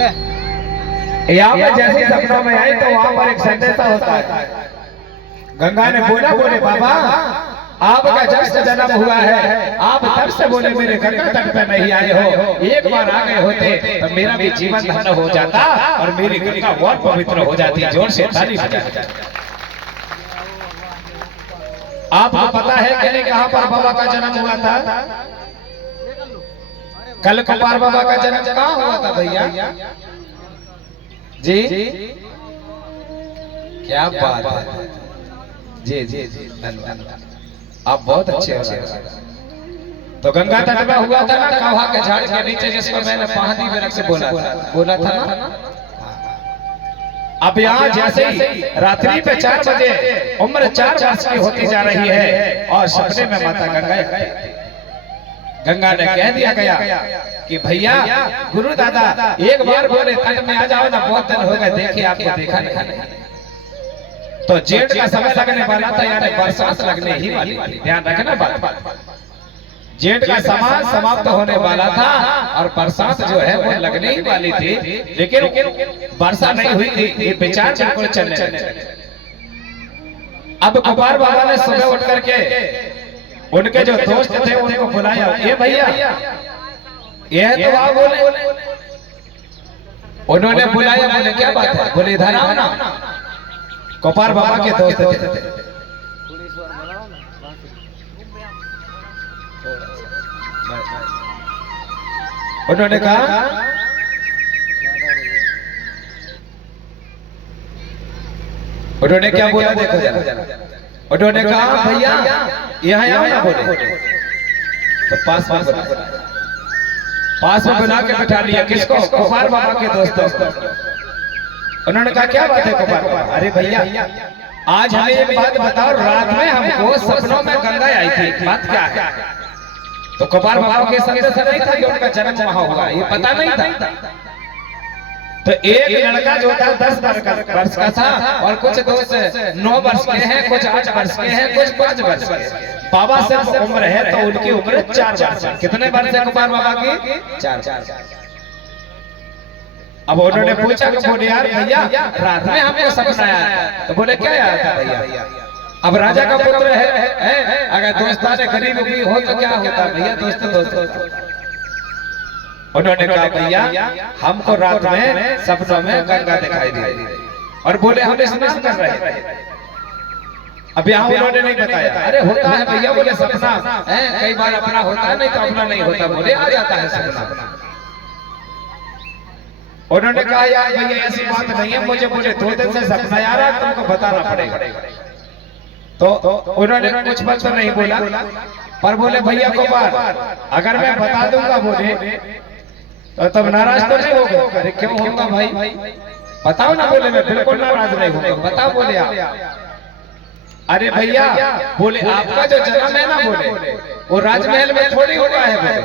यहाँ पे जैसे सपनों में आई तो वहां पर एक संदेशा होता है। गंगा ने बोला, बोले बाबा आपका जब से जन्म हुआ है आप तब से बोले मेरे गंगा तट पे नहीं आए हो, एक बार आ गए होते तो मेरा भी जीवन धन्य हो जाता और मेरी गंगा बहुत पवित्र हो जाती। जोर से ताली बजाते। आपको पता है कि नहीं कहां पर बाबा का जन्म हुआ था? कल कपार बाबा का जन्म कहां हुआ था भैया जी? क्या बात है जी जी जी, धन्यवाद, आप बहुत अच्छे हो। तो गंगा तट में हुआ था ना, कहा के झाड़ के नीचे, जिसको मैंने पहाड़ी में रख से बोला था ना। अब यहाँ जैसे ही रात्रि पे 4 बजे उम्र 4 वर्ष की होती जा रही है और सपने में माता गंगा ने कह दिया गया कि भैया गुरु दादा एक बार बोले तट में आ जाओ ना, बहुत दिन हो गए देखे आपको देखा नहीं। तो जेठ का समय लगने वाला था, यानी बरसात लगने ही वाली, ध्यान रखना बात। जेठ का समय समाप्त होने वाला था और बरसात जो है वो लगने ही वाली थी, लेकिन वर्षा नहीं हुई थी। ये विचार बिल्कुल चलने। अब कुमार बाबा ने सुबह उठ करके उनके जो दोस्त थे उनको बुलाया, ये भैया ये तो आप बोले। उन्होंने बुलाया, बोले क्या बात है? बोले इधर आओ ना। कुमार बाबा के दोस्त थे। उन्होंने कहा उन्होंने क्या बोला देखो जरा। उन्होंने कहा भैया यहाँ आओ ना, बोले तो पास में बुला के बैठा लिया। किसको? कुमार बाबा के दोस्तों। उन्होंने कहा क्या बात है कुमार बाबा? अरे भैया आज हमें एक बात बताओ, रात में हमको सपनों में गंगा आई थी, बात क्या है? तो कुमार बाबा के संदेश नहीं था कि उनका जन्म वहां हुआ, ये पता नहीं था। तो एक लड़का जो था 10 वर्ष का था और कुछ दोस्त 9 वर्ष के हैं, कुछ 8 वर्ष के हैं, कुछ 5 वर्ष के। बाबा से उम्र है तो उनकी उम्र 4 वर्ष। कितने वर्ष है कुमार बाबा की? 4। अब उन्होंने पूछा कि बोले यार भैया रात में हमको सपना आया। तो बोले क्या आया था भैया? अब राजा का पुत्र है, अगर दोस्ताने गरीब भी हो तो क्या होता भैया? दोस्त। उन्होंने कहा भैया हमको रात में सपनों में गंगा दिखाई दी और बोले हम स्नान कर रहे हैं। अब यहाँ उन्होंने नहीं बताया। अरे होता है भैया, बोले सपना है कई बार अपना होता है, नहीं तो अपना नहीं होता, बोले आ जाता है सपना। उन्होंने कहा यार भैया ऐसी बात नहीं है, मुझे बोले 2 दिन से सपना आ रहा है, तुमको बताना पड़ेगा। तो उन्होंने कुछ बात तो नहीं बोला, पर बोले भैया कुमार अगर मैं बता दूंगा बोले तो तब नाराज तो नहीं होगा? अरे क्यों होगा भाई, बताओ ना। बोले मैं बिल्कुल नाराज नहीं होगा, बताओ। बोले आप। अरे भैया बोले आपका जो जन्म है ना बोले वो राजमहल में थोड़ी हुआ है, बोले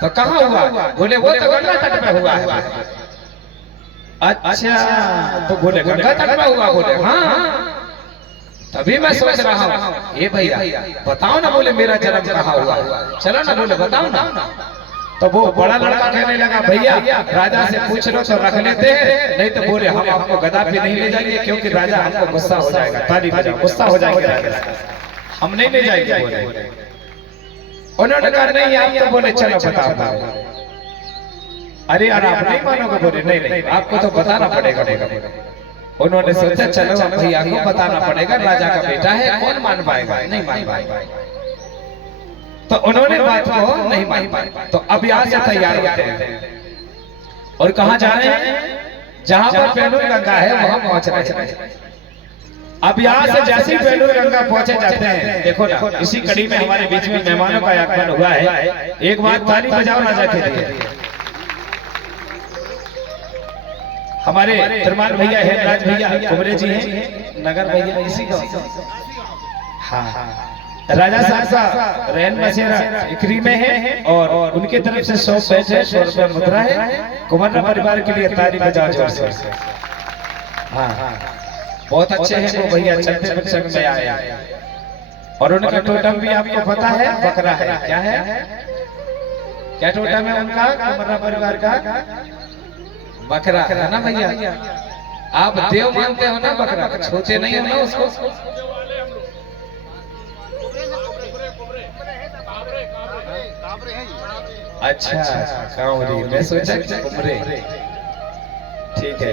तो कहाँ हुआ? बोले वो तो गंगा तट में हुआ है। अच्छा तो बोले गंगा तट में हुआ? बोले हाँ। तभी मैं सोच रहा हूँ ये भैया बताओ ना, बोले मेरा जन्म कहाँ हुआ? चलो ना, बोले बताओ ना। तो वो बड़ा लड़का कहने लगा भैया राजा से पूछ लो तो रख लेते हैं, नहीं तो बोले हम आपको गदा पे नहीं ले जाएंगे क्योंकि राजा हमको गुस्सा हो जाएगा। ताली बजाओ, गुस्सा हो जाएंगे, हम नहीं ले जाएंगे बोले। उन्होंने कहा नहीं आप तो बोले चलो बताओ। अरे यार आप नहीं मानोगे? बोले नहीं आपको तो बताना पड़ेगा। उन्होंने सोचा चलो भैया को बताना पड़ेगा, राजा का बेटा है, कौन मान पाएगा? नहीं मान पाएगा। तो उन्होंने बात को नहीं मान पाया। तो अब यहाँ से तैयार होते हैं और कहाँ जा रहे हैं? जहां पर पेलूर गंगा है वहां पहुंच रहे हैं। अब यहाँ से जैसे ही पेलूर गंगा पहुंचे जाते हैं, देखो ना इसी कड़ी में हमारे बीच में मेहमानों का आगमन हुआ है। एक बार ताली बजाओ राजा के लिए। हमारे तिरमान भैया हेमराज भैया कुमरे जी हैं, नगर भैया इसी का। हाँ राजा साहब का रैन बसेरा इकरी में है और उनके तरफ से 100 पैसे 100 रुपए मुद्रा है। कुमार परिवार के लिए ताली बजाओ जोर से। हाँ बहुत अच्छे हैं वो भैया, चलते प्रसंग में आए। और उनका टोटम भी आपको पता है, बकरा है। क्या है? क्या टोटम है उनका कुमार परिवार का? बकरा है ना भैया, आप देव मानते हो ना, बकरा छूते नहीं हो ना उसको। अच्छा कांवरी, मैं सोचा कुमरे। ठीक है,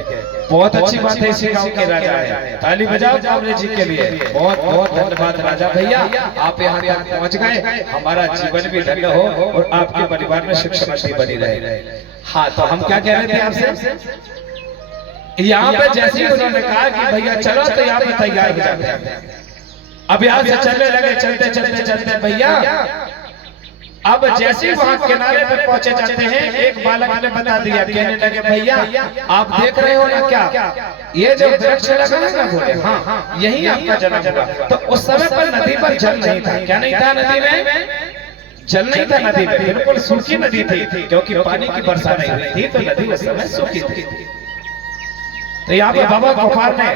बहुत अच्छी बात है, इसी गांव के राजा है। ताली बजाओ कांवरे जी के लिए। बहुत बहुत धन्यवाद राजा भैया, आप यहाँ तक पहुँच गए, हमारा जीवन भी धन्य हो और आपके परिवार में सुख समृद्धि बनी रहे। हाँ, तो हम क्या कह रहे थे आपसे, यहाँ पे जैसे ही उन्होंने कहा कि भैया चलो, तो यहाँ पे तैयार हो जाते हैं। अब यहाँ से चलने लगे, चलते चलते चलते भैया, अब जैसे ही वहां किनारे पे पहुंचे जाते हैं, एक बालक ने बता दिया, कहने लगे भैया आप देख रहे हो ना क्या, ये जो वृक्ष लगा है ना, बोले हाँ यही आपका जन्म हुआ। तो उस समय पर नदी पर जल नहीं था। क्या नहीं था नदी में? जल नहीं था नदी में, बिल्कुल सूखी नदी थी, क्योंकि पानी की वर्षा नहीं हुई थी, तो नदी उस समय सूखी थी। तो यहाँ पे बाबा गोपाल ने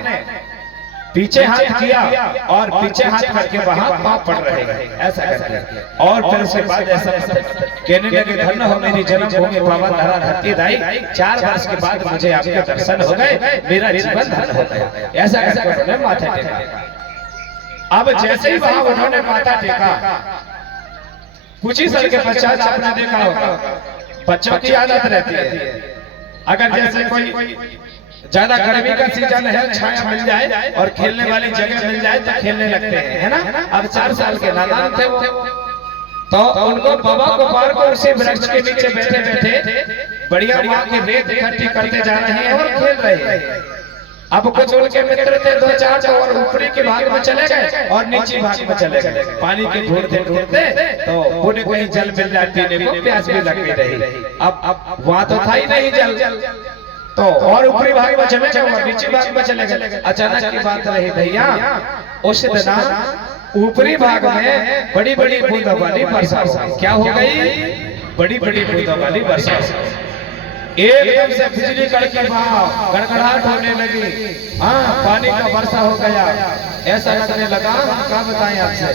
पीछे हाथ किया और पीछे हाथ करके वहां पांव पड़ रहे हैं ऐसा करके, और फिर उसके बाद ऐसा कहने लगे, धन्य हो मेरी जन्मभूमि पावन धरा धरती दाई, 4 वर्ष के बाद मुझे आपके दर्शन हो गए, मेरा जीवन धन्य हो गया। ऐसा करके उन्होंने माथा टेका। अब जैसे ही वहां उन्होंने माथा टेका, कुछ ही साल के पश्चात आपने देखा होगा, बच्चों की आदत रहती है, अगर जैसे कोई ज्यादा गर्मी का सीजन है, छाया मिल जाए और खेलने वाली जगह मिल जाए तो खेलने लगते हैं, है ना। अब 4 साल के नादान थे वो, तो उनको बाबा गोपाल को उसी वृक्ष के नीचे बैठे बैठे बढ़िया वहां की रेत इकट्ठी करते जा रहे हैं और खेल रहे हैं। अब कुछ उनके मित्र थे 2-4, तो और ऊपरी के भाग में चले गए और नीचे भाग में चले गए, पानी के ढूंढते ढूंढते, तो उन्हें कहीं जल मिल जाए पीने को, प्यास भी लगती रही। अब वहां तो था ही नहीं जल, तो और ऊपरी भाग में चले गए और नीचे भाग में चले गए। अचानक की बात रही भैया, उस दिन ऊपरी भाग में बड़ी बड़ी बूंदों वाली वर्षा हुई। क्या हो गई? बड़ी बड़ी बूंदों वाली वर्षा। एकदम से बिजली कड़की, गड़गड़ाहट होने लगी, हाँ पानी का वर्षा हो गया, ऐसा लगने लगा, क्या बताएं आपसे।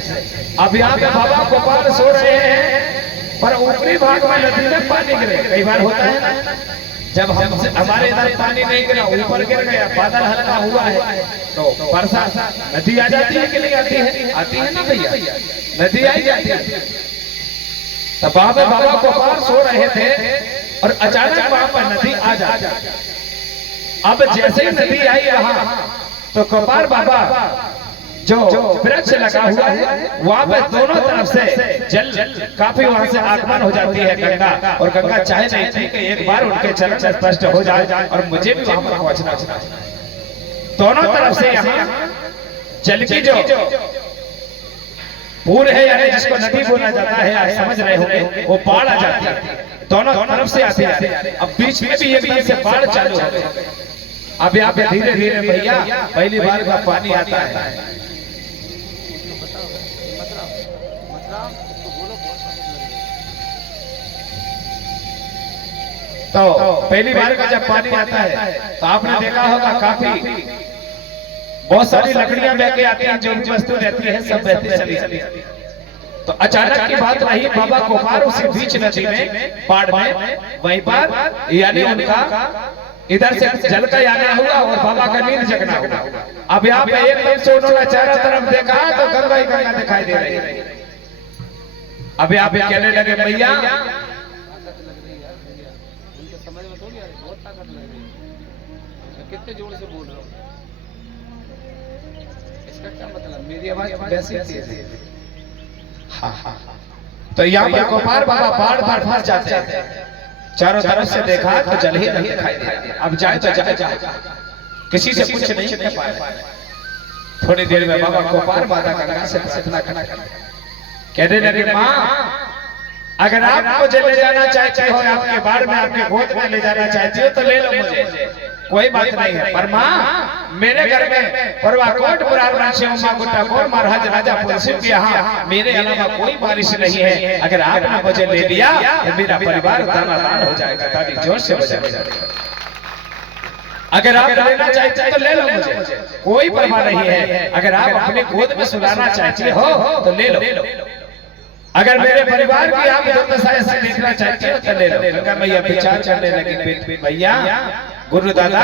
अब यहाँ पे बाबा गोपाल सो रहे हैं, पर ऊपरी भाग में नदी में पानी गिरे। कई बार होता है ना, जब हमारे इधर पानी नहीं गिरा, ऊपर गिर गया, बादल हल्का हुआ है, तो वर्षा नदी आ जाती है कि नहीं आती है? आती है ना भैया, नदी आई जाती है। तब बाबा गोपाल सो रहे थे और अचानक वहां पर नदी आ जाती। अब जैसे ही नदी आई वहां, तो गोपाल बाबा जो वृक्ष लगा हुआ है वहां पे दोनों तरफ से जल काफी वहां से आगमन हो जाती है गंगा, और गंगा चाहे नहीं थी कि एक बार उनके चरण स्पष्ट हो जाए और मुझे भी वहां पर पहुंचना। दोनों तरफ से यहाँ जल की जो पूर है, यानी जिसको नदी बोला जाता है, आप समझ रहे होंगे, वो बाढ़ आ जाती है, दोनों तरफ से आती है। अब बीच में भी ये से बाढ़ चालू हो गई। अब यहाँ पे धीरे धीरे भैया पहली बार का पानी आता है। तो पहली बार का जब पानी आता है, तो आपने देखा होगा काफी बहुत सारी लकड़ियां बह के आती हैं, जो भी वस्तु रहती है सब बहती चली जाती है। तो अचानक की बात रही, बाबा गोपाल उसी बीच नदी में, बाढ़ में, वहीं पर यानी उनका इधर से जल का आना हुआ और बाबा का नींद जगना हुआ। अब यहाँ पे एकदम से उन्होंने चारों तरफ देखा तो गंगा ही गंगा दिखाई दे रही है। अब यहाँ पे कहने लगे, भैया कितने जोर से बोल रहा हूँ, इसका क्या मतलब? मेरी आवाज वैसे ही तेज है। हाँ हाँ, तो यहाँ पर गोपाल बाबा बार बार फंस जाते हैं। चारों तरफ से देखा तो जल ही नहीं दिखाई दे। अब जाए तो जाए, किसी से कुछ नहीं कह पाए। थोड़ी देर में बाबा गोपाल माता गंगा से प्रार्थना करने कहने लगे, माँ अगर आप मुझे ले जाना चाहते हो, आपके बाढ़ में आपके गोद में ले जाना चाहते हो तो ले लो मुझे, कोई बात नहीं है। पर माँ मेरे घर में परवाकोट पुराणवंशी उमा गुट्टा कोर महाराज राजा पुलसिंह के यहाँ मेरे अलावा कोई बारिश नहीं है। अगर आपने मुझे ले लिया तो मेरा परिवार दाना-दान हो जाएगा। ताली जोर से बजाएगा। अगर आप लेना चाहते हैं तो ले लो मुझे, कोई परवाह नहीं है। अगर आप अपने गोद में सुलाना चाहते हो तो ले लो। अगर मेरे परिवार की आप दुर्दशा से देखना चाहते हो तो ले लो। गंगा मैया विचार करने लगी, भैया गुरु दादा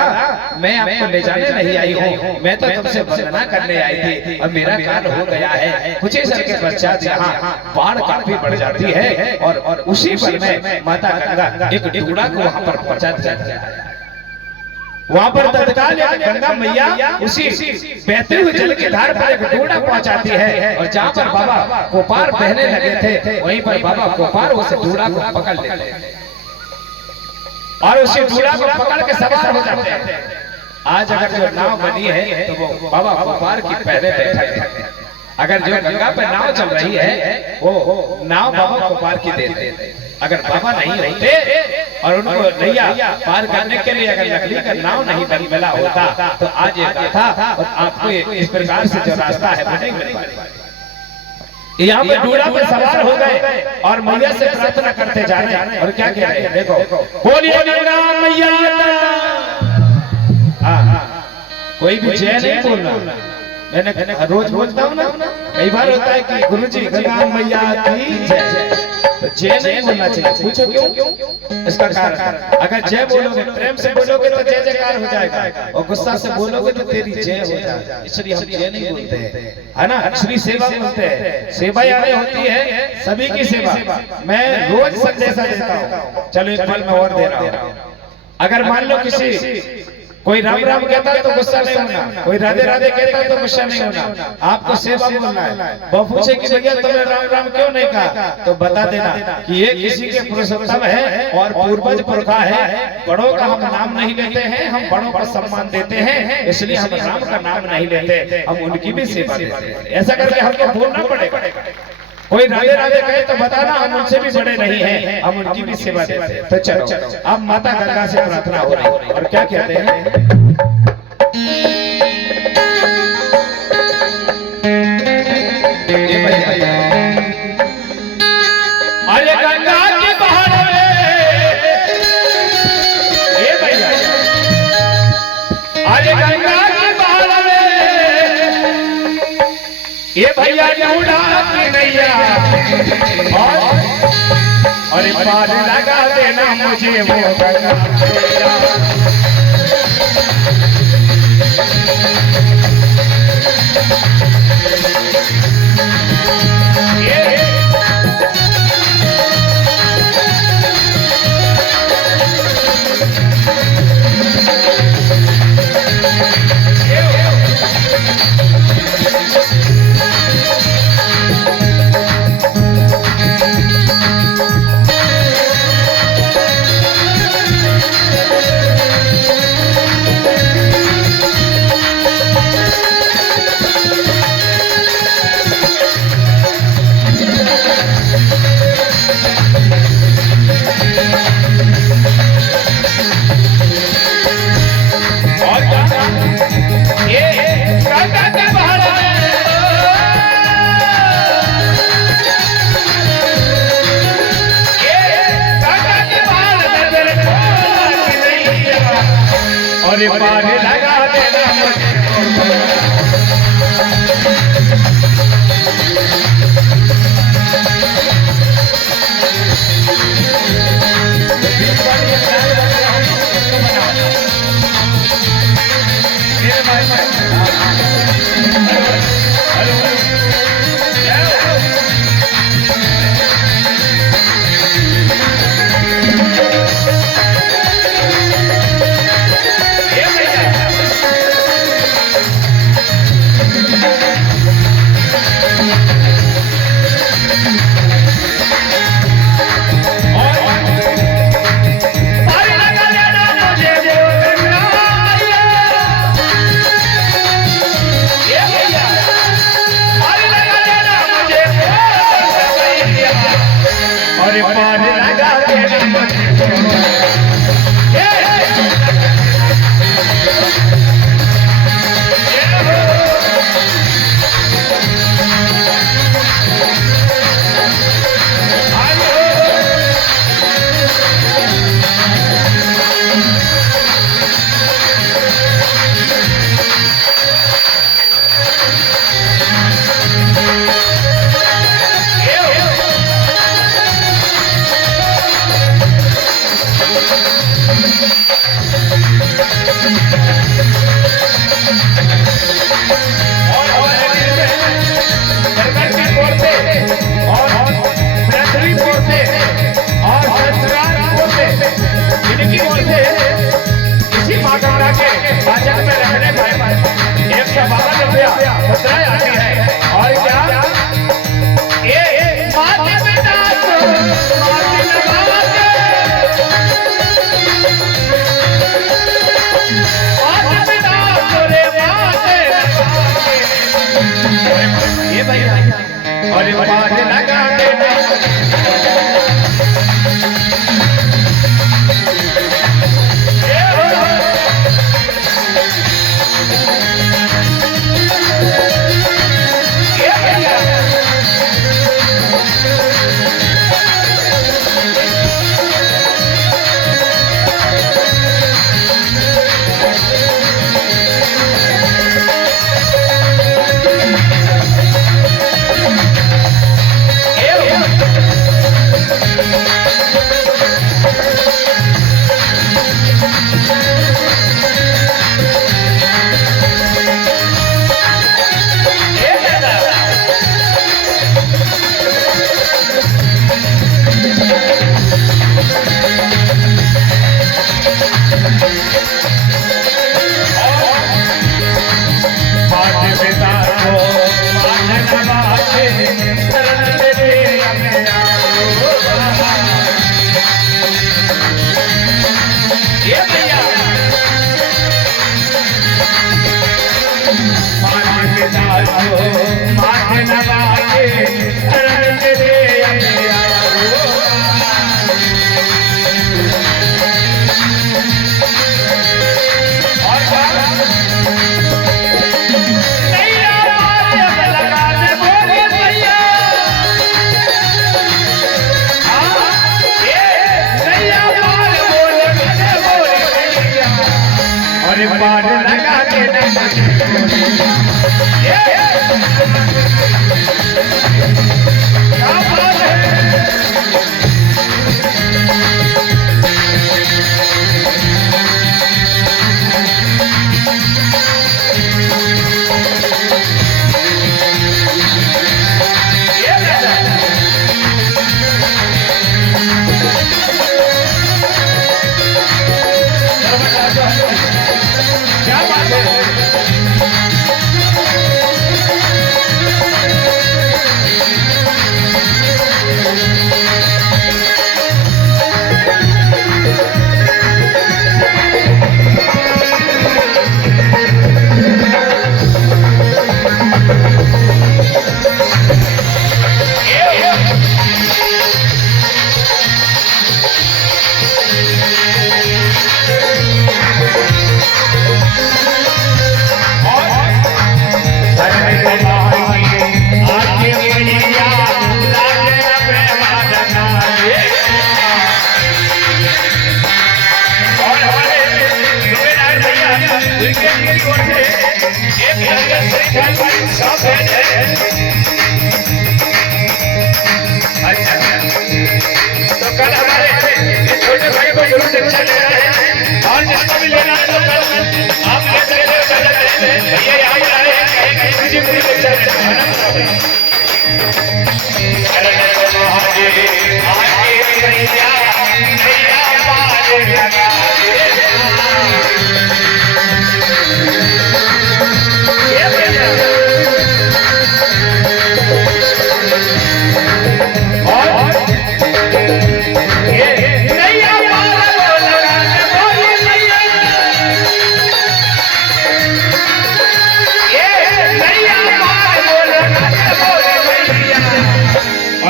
मैं आपको ले जाने नहीं आई हूँ, मैं तो तुमसे वंदना करने आई थी और मेरा कार्य हो गया है। कुछ ही समय के पश्चात यहाँ बाढ़ काफी बढ़ जाती है और उसी पल में माता गंगा एक टुकड़ा को वहाँ पर पहुँचा दिया। वहाँ पर तत्काल गंगा मैया उसी बहते हुए जल की धार पर एक टुकड़ा पहुँचाती है और जहाँ पर बाबा कोपार बहने लगे थे वहीं पर बाबा कोपार उस टुकड़ा को पकड़ लेते हैं और उसी टुकड़ा को पकड़ के सवार हो जाते हैं। आज अगर जो नाव बनी है तो वो बाबा कोपार की पहले बैठक है। अगर जो गंगा पे नाव चल रही है वो नाव बाबा कोपार की देते हैं। अगर बाबा नहीं होते और उनको नैया पार करने के लिए अगर लकड़ी का नाव नहीं बन मिला होता तो आज ये गाथा और आपको इस प्रकार से जो रास्ता है वो नहीं मिल पाएगा। यहाँ पे डूरा पे सवार हो गए और मैया से प्रार्थना करते जा रहे हैं और क्या कह रहे हैं देखो, बोलिए गंगा मैया। कोई भी जय नहीं बोलना, मैंने रोज बोलता हूँ ना, कई बार होता है कि गुरुजी गंगा मैया की जय, तो जय नहीं बोलना चाहिए। पूछो क्यों? इसका कारण अगर जय बोलोगे प्रेम से बोलोगे तो जय जयकार हो जाएगा और गुस्सा से बोलोगे तो तेरी जय हो जाएगा। इसलिए हम जय नहीं बोलते हैं, है ना। श्री सेवा बोलते हैं। सेवा यानी होती है सभी की सेवा। मैं रोज संदेशा देता हूँ, चलो एक पल में और दे रहा हूँ। अगर मान लो किसी कोई राम राम कहता है तो गुस्सा नहीं होना, कोई राधे राधे कहता है तो गुस्सा नहीं होना, आपको सेवा बोलना है। वो पूछे कि भैया तुमने राम राम क्यों नहीं कहा, तो बता देना कि ये किसी के पुरुषोत्तम है और पूर्वज पुरखा है। बड़ों का हम नाम नहीं लेते हैं, हम बड़ों का सम्मान देते हैं, इसलिए हम राम का नाम नहीं लेते, हम उनकी भी सेवा देते हैं। ऐसा करके हमको बोलना पड़ेगा। कोई राधे राधे कहे तो बताना हम उनसे भी बड़े नहीं हैं, हम उनकी भी सेवा देते हैं। तो चलो अब माता गंगा से प्रार्थना हो रही है और क्या कहते हैं, अरे गंगा की बहार में, ये भैया, अरे गंगा की बहार में ये भैया डूडा की नैया और पार लगा देना मुझे वो गंगा। और पार लगा देना मुझे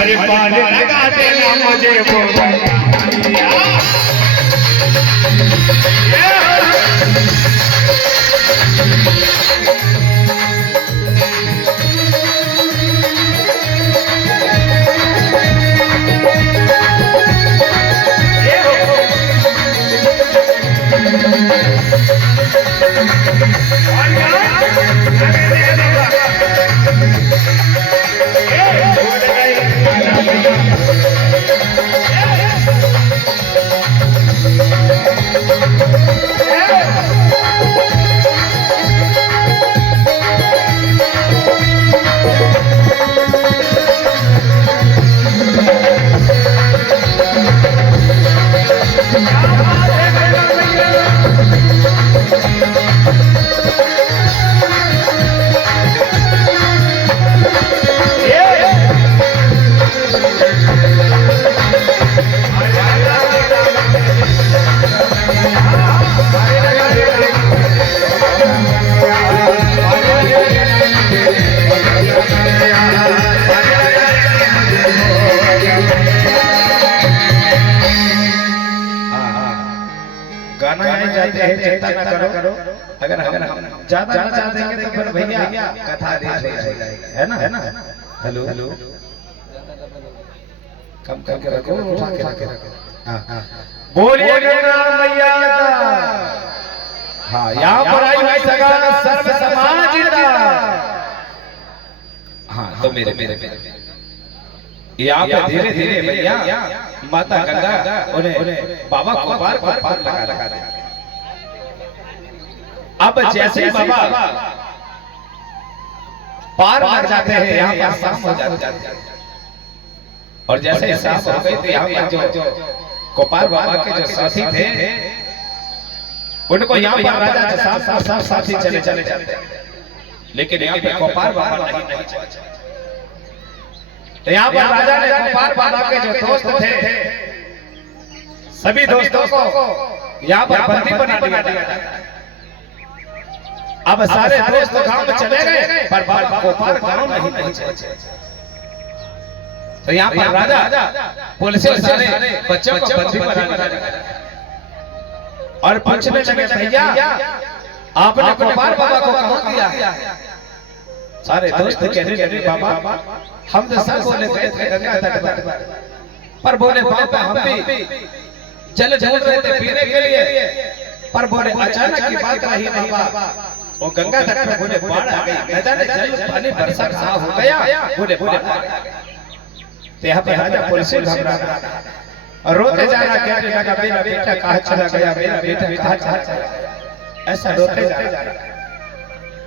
अरे पार लगा देना चिंता ना करो। अगर हम ज्यादा ना चाहेंगे तो फिर भैया कथा लेट हो जाएगी, है ना? हेलो कम करके रखो, उठा के रखो। हाँ बोलिए गंगा मैया का। हाँ यहाँ पर आई हुई सगा सर्व समाज का। हाँ तो मेरे यहाँ पे धीरे धीरे भैया माता गंगा उन्हें बाबा को पार लगा दे। अब जैसे ही बाबा पार लग जाते हैं यहाँ पर शाम हो जाती है। और जैसे ही शाम हो गई तो यहाँ पर जो गोपाल बाबा के जो साथी थे उनको यहाँ पर राजा सब साथी चले जाते हैं, लेकिन यहाँ पे गोपाल बाबा नहीं चले। तो यहाँ पर राजा ने गोपाल बाबा के जो दोस्त थे सभी दोस्तों को यहाँ पर बंदी बना दिया। अब सारे दोस्त गांव में चले गए पर गोपाल गांव नहीं पहुंचे। तो यहाँ पर राजा पुलिस सारे बच्चों को बंदी बना दिया और पूछने लगे भैया आपने गोपाल बाबा को कहाँ दिया? सारे दोस्त कहने लगे बाबा हम तो सब बोले गए थे गंगा तट पर बोले बाबा हम भी जल रहे थे पीने के लिए, पर बोले अचानक की बात रही बाबा वो गंगा तट पे बोले बाढ़ आ गई, न जाने जल पानी बरसा कहाँ हो गया। बोले तो यहाँ पे राजा पुलिस घबरा और रोते जा रहा, कहने लगा मेरा बेटा कहाँ चला गया, मेरा बेटा कहाँ चला गया, ऐसा रोते जा रहा।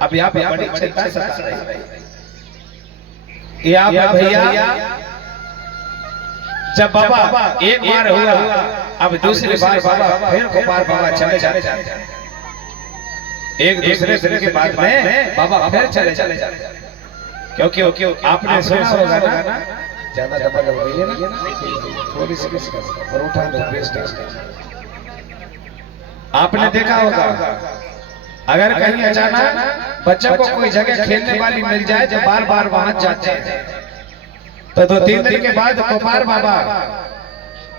अब यहाँ पे बड़ी चिंता सता रही। यहाँ पे भैया जब बाबा एक बार हुआ, अब दूसरी बार बाबा फिर गोपाल बाबा चले जाते हैं। एक दूसरे दिन के बाद में बाबा फिर चले जाते, क्योंकि आपने सुना होगा ना ज्यादा डबल हो गई है ना, थोड़ी सी और उठा दो बेस्ट। आपने देखा होगा अगर कहीं अचानक बच्चों को कोई जगह खेलने वाली मिल जाए जो बार बार वहां जाते हैं तो 2-3 दिन के बाद गोपाल बाबा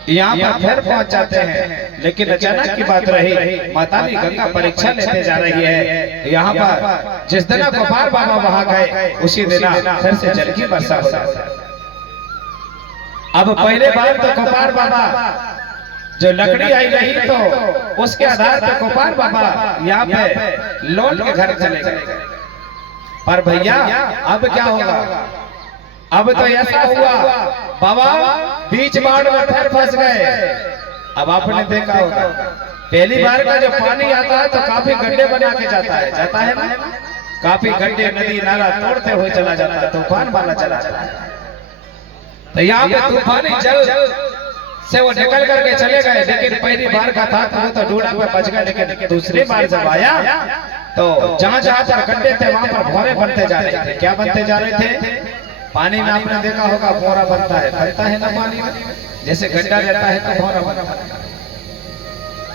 यहाँ पर फिर पहुंच जाते हैं। लेकिन अचानक की बात रही, माता भी गंगा परीक्षा लेते जा रही है। यहाँ पर जिस दिन गोपाल बाबा वहां गए उसी दिन फिर से जल की वर्षा हो जाती है। अब पहले बार तो गोपाल बाबा जो लकड़ी आई रही तो उसके आधार पर गोपाल बाबा यहाँ पे लौट के घर चले गए। पर भैया अब क्या होगा? अब तो ऐसा हुआ बाबा बीच बाढ़ में फिर फंस गए। अब आपने देखा होगा पहली बार का जो पानी आता है तो काफी गड्ढे बना के जाता है ना, काफी गड्ढे नदी नाला तोड़ते हुए चला जाता है, तूफान वाला चला जाता है। तो यहाँ पे तूफानी जल से वो निकल करके चले गए। लेकिन पहली बार का था तो वो तो डूबा पे बच गया, लेकिन दूसरी बार जब आया तो जहाँ जहाँ पर गड्ढे थे वहां पर भौरे बनते जा रहे थे। क्या बनते जा रहे थे? पानी में आपने देखा होगा भौरा बनता है ना पानी में, जैसे गड्ढा रहता है तो भौरा बनता है।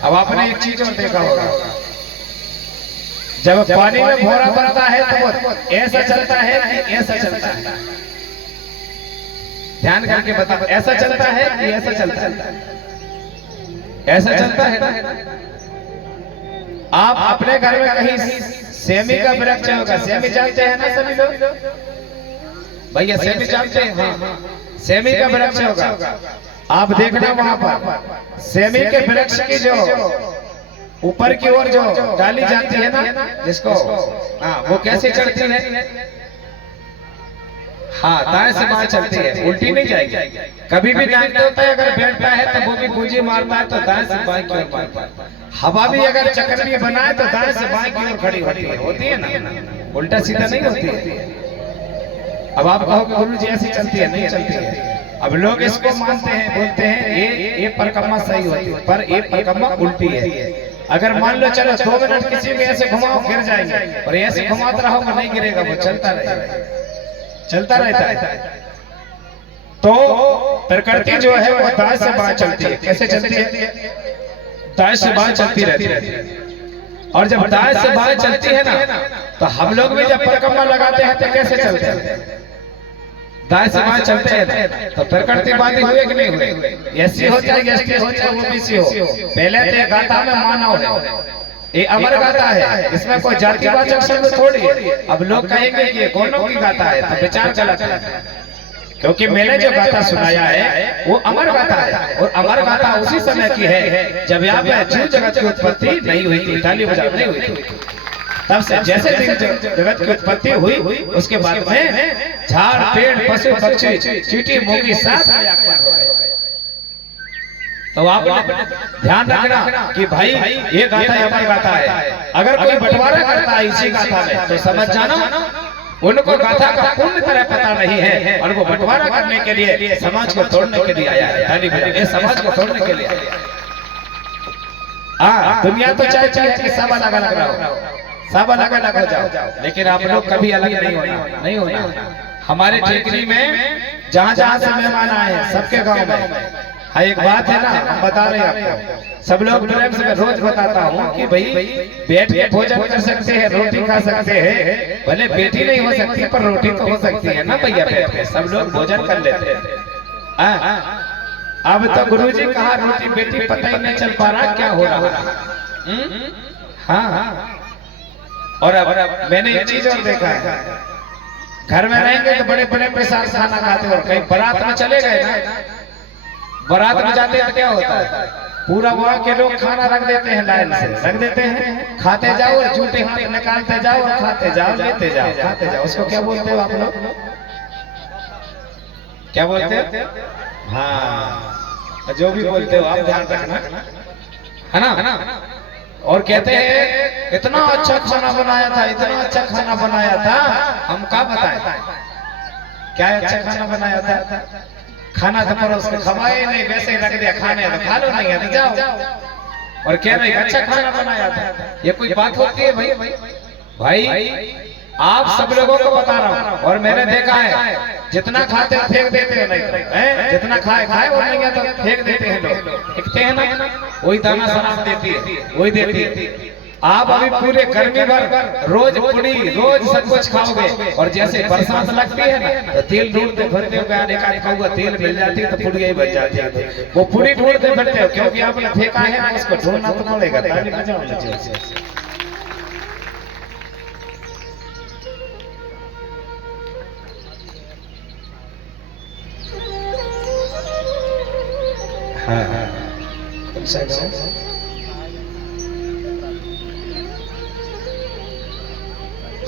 अब आपने एक चीज और देखा होगा, जब पानी में भौरा बनता है तो वो ऐसा चलता है कि ऐसा चलता है? ध्यान करके बता, ऐसा चलता है कि ऐसा चलता है? ऐसा चलता है ना। आप अपने घर में कहीं सेमी का वृक्ष होगा, सेमी जानते हैं ना सभी लोग? भैया सेमी जानते हैं? हाँ सेमी का वृक्ष होगा। आप देखना वहां पर सेमी के वृक्ष की जो ऊपर की ओर जो डाली जाती है ना, जिसको हाँ वो कैसे चढ़ती है? हाँ दाएं से बाएं चलती है, उल्टी नहीं जाएगी। कभी भी दाएं होता है, अगर बैठता है तो वो भी पूंजी मारता है तो दाएं से बाएं की ओर मारता है। हवा भी अगर चक्कर बनाए तो दाएं से बाएं की ओर खड़ी होती है ना, उल्टा सीधा नहीं होती है। अब आप कहोगे गुरु जी ऐसी चलती है? नहीं चलती है। अब लोग इसको मानते हैं, बोलते हैं ये परिक्रमा सही होती है, पर ये परिक्रमा उल्टी है। अगर मान लो चलो 2 मिनट किसी को ऐसे घुमाओ गिर जाएंगे, और ऐसे घुमाते रहो नहीं गिरेगा, वो चलता रहता है। तो प्रकृति जो है वो दाएं से बाएं चलती है। कैसे चलती है? दाएं से बाएं चलती रहती है। और जब दाएं से बाएं चलती है ना, तो हम लोग भी जब परिक्रमा लगाते हैं तो कैसे चलते हैं? दाएं से बाएं चलते हैं। तो प्रकृति बाधी हुए कि नहीं हुए? ऐसी हो चाहे एसटी हो चाहे ओबीसी हो, पहले तो गाता में मानव है, ये अमर गाथा है, इसमें कोई जातिवाचक शब्द थोड़ी है। अब लोग कहेंगे कि ये कौनों की गाथा है, तो विचार गलत है, क्योंकि मैंने जो गाथा सुनाया है वो अमर गाथा है, और अमर गाथा उसी समय की है जब यहाँ पे जीव जगत की उत्पत्ति नहीं हुई थी, ताली बजा नहीं हुई थी। तब से जैसे जगत की उत्पत्ति हुई उसके बाद में झाड़ पेड़ पशु पक्षी चींटी मोगी सब। तो आप ध्यान रखना कि भाई ये गाथा अमर गाथा है। अगर कोई बंटवारा करता है इसी गाथा में तो समझ जाना उनको गाथा का पूर्ण तरह पता नहीं है, और वो बंटवारा करने के लिए समाज को तोड़ने के लिए आया है। ये समाज को तोड़ने के लिए दुनिया तो चाहती है कि सब अलग अलग रहो, सब अलग अलग हो जाओ, लेकिन आप लोग कभी अलग नहीं होना। हमारे टेकरी में जहाँ जहाँ से मेहमान आए हैं सबके गाँव में एक बात है ना, हम बता रहे हैं आपको, सब लोग प्रेम से मैं रोज बताता हूँ कि भाई बैठ के भोजन कर सकते हैं, रोटी खा सकते हैं, भले बेटी नहीं हो सकती पर रोटी तो हो सकती है ना भैया, बैठ के सब लोग भोजन कर लेते हैं। अब तो गुरुजी कहा रोटी बेटी पता ही नहीं चल पा रहा क्या हो रहा। हाँ, और अब मैंने एक चीज और देखा है, घर में रहेंगे तो बड़े बड़े प्रसाद खाना खाते और कहीं बारात में चले गए ना, बारात में जाते हैं क्या होता है, पूरा वहाँ के लोग खाना रख देते हैं, लाइन से रख देते हैं, खाते जाओ और झूठे हाथ निकालते जाओ और खाते जाओ, लेते जाओ, खाते जाओ। उसको क्या बोलते हो आप लोग, क्या बोलते हो? हाँ, जो भी बोलते हो आप ध्यान रखना, है ना। और कहते हैं इतना अच्छा खाना बनाया था, इतना अच्छा खाना बनाया था, हम क्या बताएं क्या अच्छा खाना बनाया था। खाना तो पर उसको खवाए नहीं, वैसे ही रख दिया, खाने तो खा लो, नहीं है तो जाओ। और कह रहे अच्छा खाना बनाया था, ये कोई बात होती है भाई? आप सब लोगों को बता रहा हूँ, और मैंने देखा है जितना खाते हैं फेंक देते हैं, नहीं जितना खाए और नहीं तो फेंक देते हैं लोग, फेंकते हैं ना, वही दाना शराब देती है, वही देती है। आप अभी पूरे गर्मी भर रोज पूरी रोज सब कुछ खाओगे, और जैसे बरसात लगती है ना तो तेल ढूंढते फिरते हो, एक खाऊंगा तेल मिल जाती है तो पुड़िया ही बन जाती है, वो पूरी ढूंढते फिरते हो, क्योंकि आपने फेंका है ना, उसको ढूंढना तो पड़ेगा।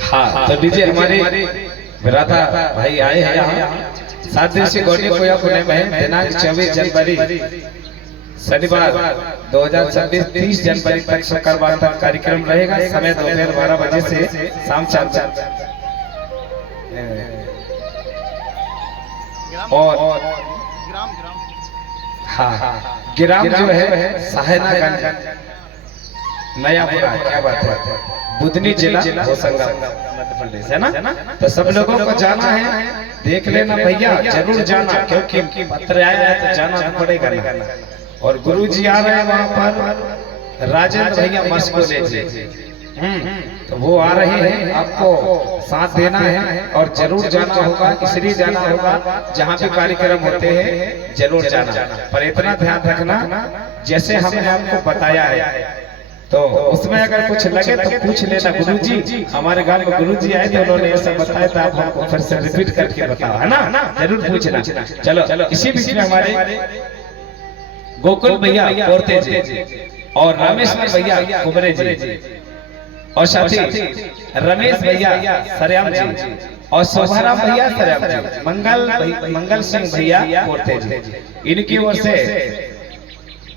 हाँ, हाँ, तो डीजे हमारे विराता भाई आए हैं यहाँ 7 दिवसीय गौड़ी कोया पुणे में दिनांक 24 जनवरी शनिवार 2026 30 जनवरी तक शुक्रवार तक कार्यक्रम रहेगा। समय दोपहर 12 बजे से शाम 4 बजे। और हाँ, ग्राम जो है सहायनागंज नया पूरा, क्या बात है, बुधनी जिला होशंगाबाद मध्य प्रदेश, है ना। तो सब लोगों को जाना है, देख लेना भैया, जरूर जाना, क्योंकि पत्र आया है तो जाना तो पड़ेगा ना। और गुरुजी आ रहे हैं वहाँ पर, राजेंद्र भैया मस्कोले जी, तो वो आ रहे हैं, आपको साथ देना है और जरूर जाना होगा, इसलिए जाना होगा जहाँ भी कार्यक्रम होते हैं जरूर जाना। पर इतना ध्यान रखना जैसे हमने आपको बताया है, तो उसमें अगर कुछ लगे तो पूछ लेना, गुरुजी हमारे गांव में गुरुजी आए थे, उन्होंने ऐसा बताया था, आप हमको फिर से रिपीट करके बताओ, है ना, जरूर पूछना। चलो इसी बीच में हमारे गोकुल भैया पोरते जी और रामेश्वर भैया कुमरे जी और साथी रमेश भैया सरयाम जी और शोभाराम भैया सरयाम जी, मंगल सिंह भैया पोरते जी, इनकी ओर से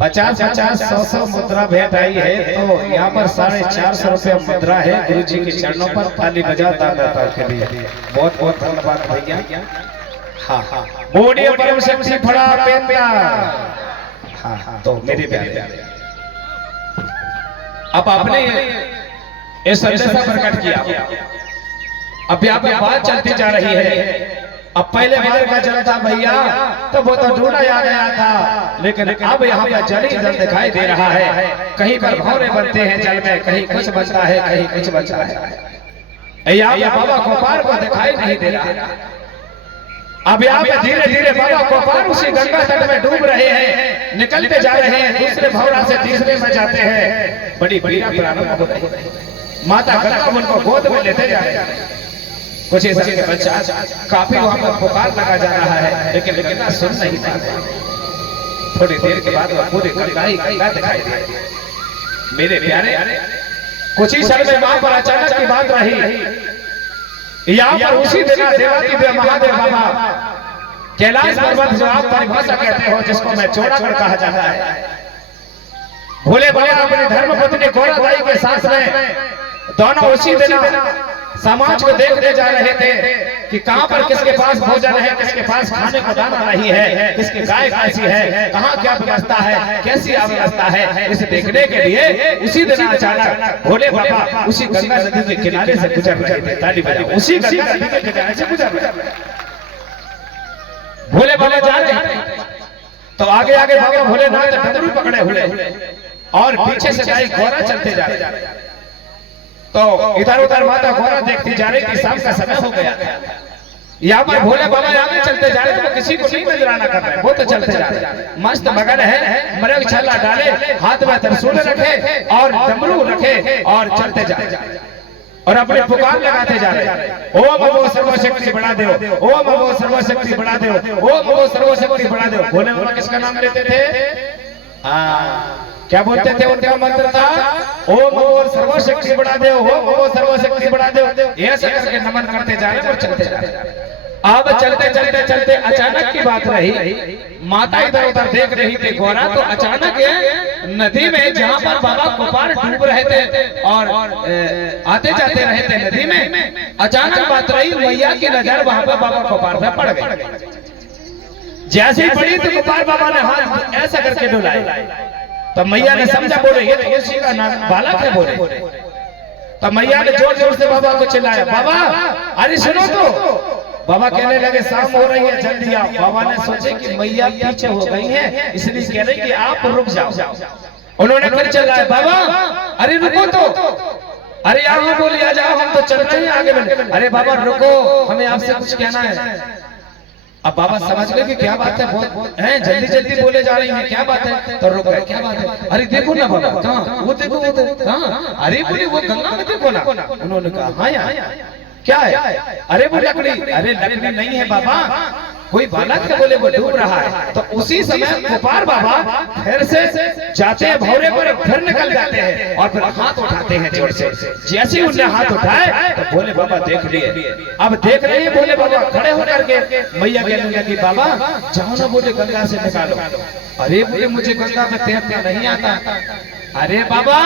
50-50 100 मुद्रा भेंट आई है। तो यहाँ पर 450 रुपया मुद्रा है, गुरु जी के चरणों पर ताली बजा दाताओं के लिए बहुत बहुत धन्यवाद भैया। हाँ, बोलिए परम शक्ति फड़ा पेंदा। हाँ, तो मेरे प्यारे अब आपने ये संदेशा प्रकट किया, अब यहाँ पे बात चलती जा रही है। अब पहले बार का जल था भैया तो वो तो ढूंढा आ गया था, लेकिन अब यहाँ पे जल ही जल दिखाई दे रहा है। कहीं पर भौरे बनते हैं जल में, कहीं कुछ बनता है, कहीं कुछ बनता है। यहाँ पे बाबा गोपाल को दिखाई नहीं दे रहा। अब यहाँ पे धीरे धीरे बाबा गोपाल उसी गंगा तट में डूब रहे हैं, निकलते जा रहे हैं, दूसरे भौरा से तीसरे में जाते हैं। बड़ी पीड़ा प्रारंभ हो रही है। माता गंगा उनको गोद में लेते जा रहे हैं। कुछ इस के पश्चात काफी वहां पर पुकार लगा जा रहा है, लेकिन गंगा सुन नहीं पा रही। थोड़ी देर के बाद वह पूरी गंगा ही गंगा दिखाई दी। मेरे प्यारे, कुछ ही समय में वहां पर अचानक की बात रही। यहाँ पर उसी दिन देवादिदेव महादेव बाबा कैलाश पर्वत जो आप परिभाषा कहते हो, जिसको मैं चौड़ागढ़ कहा जाता है, भोले बाबा अपनी धर्मपत्नी गौराबाई के साथ में दोनों उसी दिन समाज को देखते जा रहे थे कि कहां पर किसके पास भोजन है, किसके पास खाने को दाना नहीं है, किसकी गाय कैसी है, कहां क्या व्यवस्था है, कैसी अव्यवस्था है, इसे देखने के लिए उसी दिन अचानक भोले बाबा उसी गंगा नदी के किनारे से गुजर रहे थे। ताली बजाओ। उसी गंगा नदी के किनारे से गुजर रहे थे। भोले बाबा जा रहे हैं तो आगे आगे बाबा भोलेनाथ डमरू पकड़े हुए और पीछे से गाय गौरा चलते जा रहे। तो इधर उधर माता गौरा देखती जा रही थी। शाम का समय हो गया था। यहाँ पर भोले बाबा आगे चलते जा रहे थे, वो किसी को नहीं नजराना कर रहे, वो तो चलते जा रहे, मस्त मगन है, मृग छाला डाले, हाथ में त्रिशूल रखे और डमरू रखे और चलते जा रहे और अपने पुकार लगाते जा रहे। ओम नमो सर्वशक्ति बढ़ा दो, ओम नमो सर्वशक्ति बढ़ा दो, ओम नमो सर्वशक्ति बढ़ा दो। भोले बाबा किसका नाम लेते थे? क्या बोलते थे? उनका मंत्र था ओम नमो सर्वशक्ति बढ़ा दो, ओम नमो सर्वशक्ति बढ़ा दो। ऐसे करके नमन करते जा रहे और चलते जा रहे। अब चलते चलते चलते अचानक की बात रही। माता इधर उधर देख रही थी गौरा, तो अचानक नदी में जहाँ पर बाबा गोपाल डूब रहे थे और आते जाते रहे थे नदी में, अचानक बात रही, मैया की नजर वहां पर बाबा गोपाल पे पड़ गई। जैसे ही पड़ी तो गोपाल बाबा ने हाथ ऐसा करके डुलाए। तो मैया ने समझा, बोले ये तो उसी का बालक है। बोले तो मैया ने जोर जोर से बाबा को चिल्लाया, बाबा अरे सुनो तो। बाबा कहने लगे शाम हो रही है, जल्दी आओ। बाबा ने सोचे कि मैया पीछे हो गई है, इसलिए कह रहे कि आप रुक जाओ। उन्होंने फिर चिल्लाया, बाबा अरे रुको तो। अरे यहाँ बोले आ जाओ, हम तो चल रहे हैं आगे बढ़े। अरे बाबा रुको, हमें आपसे कुछ कहना है। अब बाबा समझ गए कि क्या बात है, बहुत है, जल्दी जल्दी बोले जा रही हैं, क्या बात है? तो रुक गए, क्या बात है? अरे देखो ना बाबा, कहाँ वो देखो, वो कहाँ? अरे बोले वो गंगा में देखो ना। उन्होंने कहा हाँ यहाँ क्या है? अरे वो लकड़ी। अरे लकड़ी नहीं है बाबा, कोई बालक है। बोले वो डूब रहा है। तो उसी समय गोपाल बाबा फिर से जाते हैं भौरे पर, फिर निकल जाते हैं और फिर हाथ उठाते हैं जोर से। जैसे ही उन्हें हाथ उठाए तो भोले बाबा देख लिए। अब देख रहे हैं भोले बाबा खड़े होकर के। मैया कहने लगी, बाबा जाओ ना, बोले गंगा से निकालो। अरे बोले मुझे गंगा में तैरना नहीं आता। अरे बाबा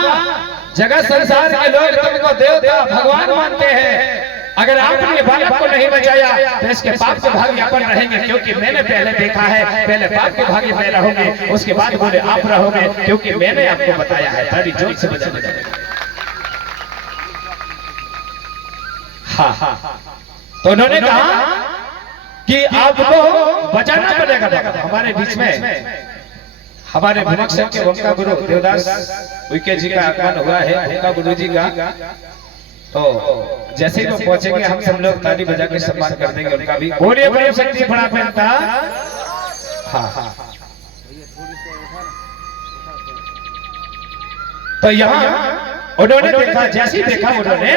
जगत संसार के लोग तुमको देवता भगवान मानते हैं, अगर आपने बालक को नहीं बचाया तो इसके पाप के भागी अपन रहेंगे, क्योंकि मैंने पहले देखा है। पहले पाप के भागी मैं रहूंगी, उसके बाद बोले आप रहोगे, क्योंकि मैंने आपको बताया है। ताली जोर से बजा बजा। हाँ, तो उन्होंने कहा कि आपको बचाना पड़ेगा। हमारे बीच में हमारे भुवनेश्वर के उनका गुरु देवदास उइके जी का आगमन हुआ है, उनका गुरु जी का। तो जैसे ही वो पहुंचेंगे हम सब लोग ताली बजा के सम्मान कर देंगे उनका भी। बोलिए परम शक्ति बड़ा पहनता। हाँ, तो यहाँ उन्होंने देखा, जैसे ही देखा उन्होंने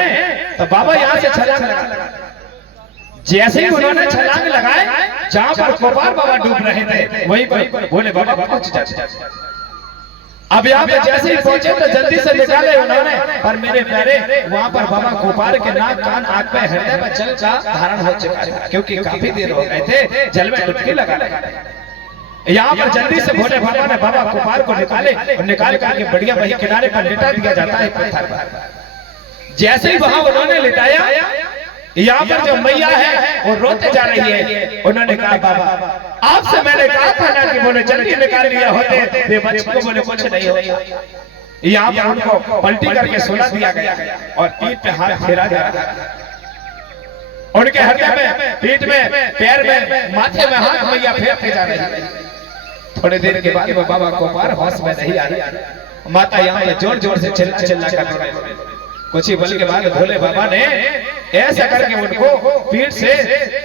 तो बाबा यहाँ से छलांग लगा। जैसे ही उन्होंने छलांग लगाए, जहाँ पर गोपाल बाबा डूब रहे थे वहीं पर भोले बाबा पहुंच जाते। अब यहाँ पे जैसे ही पहुंचे तो जल्दी से निकाले उन्होंने, पर मेरे प्यारे वहाँ पर बाबा गोपाल के नाक कान आंख पे हृदय में जल का धारण हो चुका था, क्योंकि काफी देर हो गए थे, जल में डुबकी लगा रहे। यहाँ पर जल्दी से भोले बाबा ने बाबा गोपाल को निकाले और निकाल करके बढ़िया वही किनारे पर लिटा दिया जाता है पत्थर पर। जैसे ही वहां उन्होंने लिटाया, यहाँ पर जो मैया है वो रोते जा रही है। उन्होंने कहा, बाबा आपसे मैंने कहा था ना कि बोले जल्दी निकाल लिया होते, वे बच्चे को बोले कुछ नहीं होता। यहाँ पर उनको पलटी करके सुला दिया गया और पीठ पे हाथ फेरा जा रहा है। उनके हृदय में, पीठ में, पैर में, माथे में हाथ मैया फेरते जा रही है। थोड़ी देर के बाद वो बाबा गोपाल होश में नहीं आ रही। माता यहाँ पे जोर जोर से चिल्ला चिल्ला कर कुछ ही बल के बाद भोले बाबा ने ऐसा करके उनको पीठ से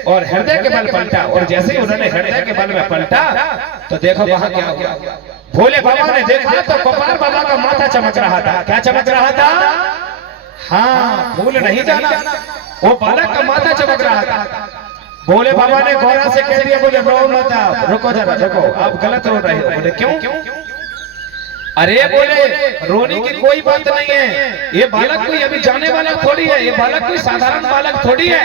और हृदय के बल पलटा, और जैसे ही उन्होंने हृदय के बल में पलटा तो देखो वहां क्या हुआ। भोले बाबा ने देखा तो गोपाल बाबा का माथा चमक रहा था। क्या चमक रहा था? हाँ, भूल नहीं जाना, वो बालक का माथा चमक रहा था। भोले बाबा ने गौरा से कह दिया, बोले रो मत, आप रुको जरा, रुको, आप गलत रो रहे हो। बोले क्यों? अरे बोले रोने की कोई बात नहीं है, ये बालक कोई अभी जाने वाला थोड़ी है, ये बालक कोई साधारण बालक थोड़ी है,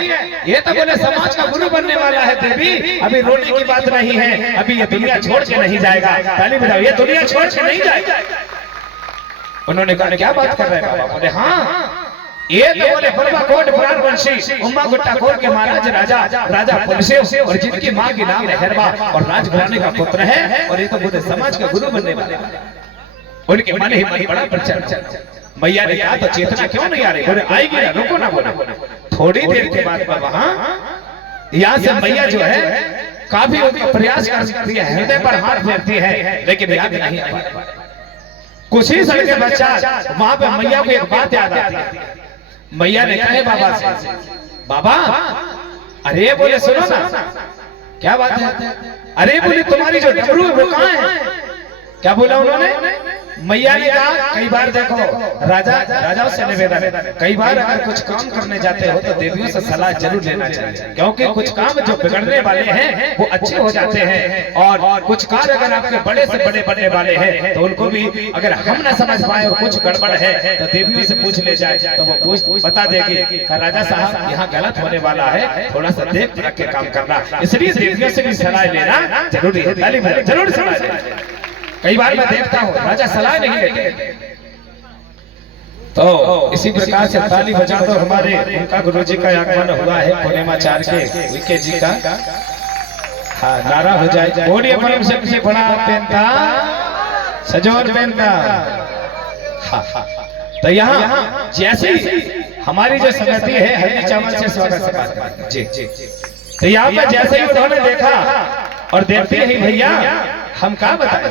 ये तो बोले समाज का गुरु बनने वाला है देवी, अभी रोने की बात नहीं है, अभी ये दुनिया छोड़ के नहीं जाएगा। ताली बजाओ, ये दुनिया छोड़ के नहीं जाएगा। उन्होंने कहा क्या बात कर रहे हैं बाबा? बोले हाँ, ये तो बोले बलवा कोट पुराण वंशी उम्मा गुट्टा कोट के महाराज राजा पुलसेव, और जिनकी माँ की नाम है हेरबा और राजघराने का पुत्र है, और ये तो बोले समाज का गुरु बनने वाले। उनके मन ही मन बड़ा प्रचार। मैया ने कहा तो चेतना क्यों नहीं आ रही? बोले आएगी ना, रुको ना। बोले थोड़ी देर के बाद बाबा यहाँ से मैया जो है काफी उनका प्रयास करती है, हृदय पर हाथ फेरती है, लेकिन याद नहीं आ पाता। कुछ ही समय के पश्चात वहां पे मैया को एक बात याद आती है। मैया ने कहा बाबा से, बाबा अरे बोले सुनो ना, क्या बात है? अरे बोले तुम्हारी जो डमरू है वो कहाँ है? क्या बोला उन्होंने? मैया ने कहा कई बार देखो राजाओं से निवेदन, कई बार अगर कुछ काम करने जाते हो तो देवियों से सलाह जरूर लेना चाहिए, क्योंकि कुछ काम जो बिगड़ने वाले हैं वो अच्छे हो जाते हैं, और कुछ कार्य अगर आपके बड़े से बड़े बनने वाले हैं तो उनको भी अगर हम न समझ पाए और कुछ गड़बड़ है तो देवियों से पूछ ले जाए तो वो बता देगी राजा साहब यहाँ गलत होने वाला है, थोड़ा सा देख रख के काम करना। इसलिए देवियों से भी सलाह लेना जरूरी है। ताली बजाओ, जरूर सलाह लेना। कई बार मैं देखता हूँ राजा सलाह नहीं लेते। तो इसी प्रकार से ताली बजा दो, हमारे उनका गुरु जी का आगमन हुआ है पूर्णिमाचार्य के विके जी का। हाँ, नारा हो जाए, बोलिए परम सबसे बड़ा पेंता सजोर पेंता। हाँ, तो यहाँ जैसे ही हमारी जो संगति है हल्दी चावल से स्वागत जी, तो यहाँ पर जैसे ही उन्होंने देखा और देखते ही भैया हम क्या बताएं,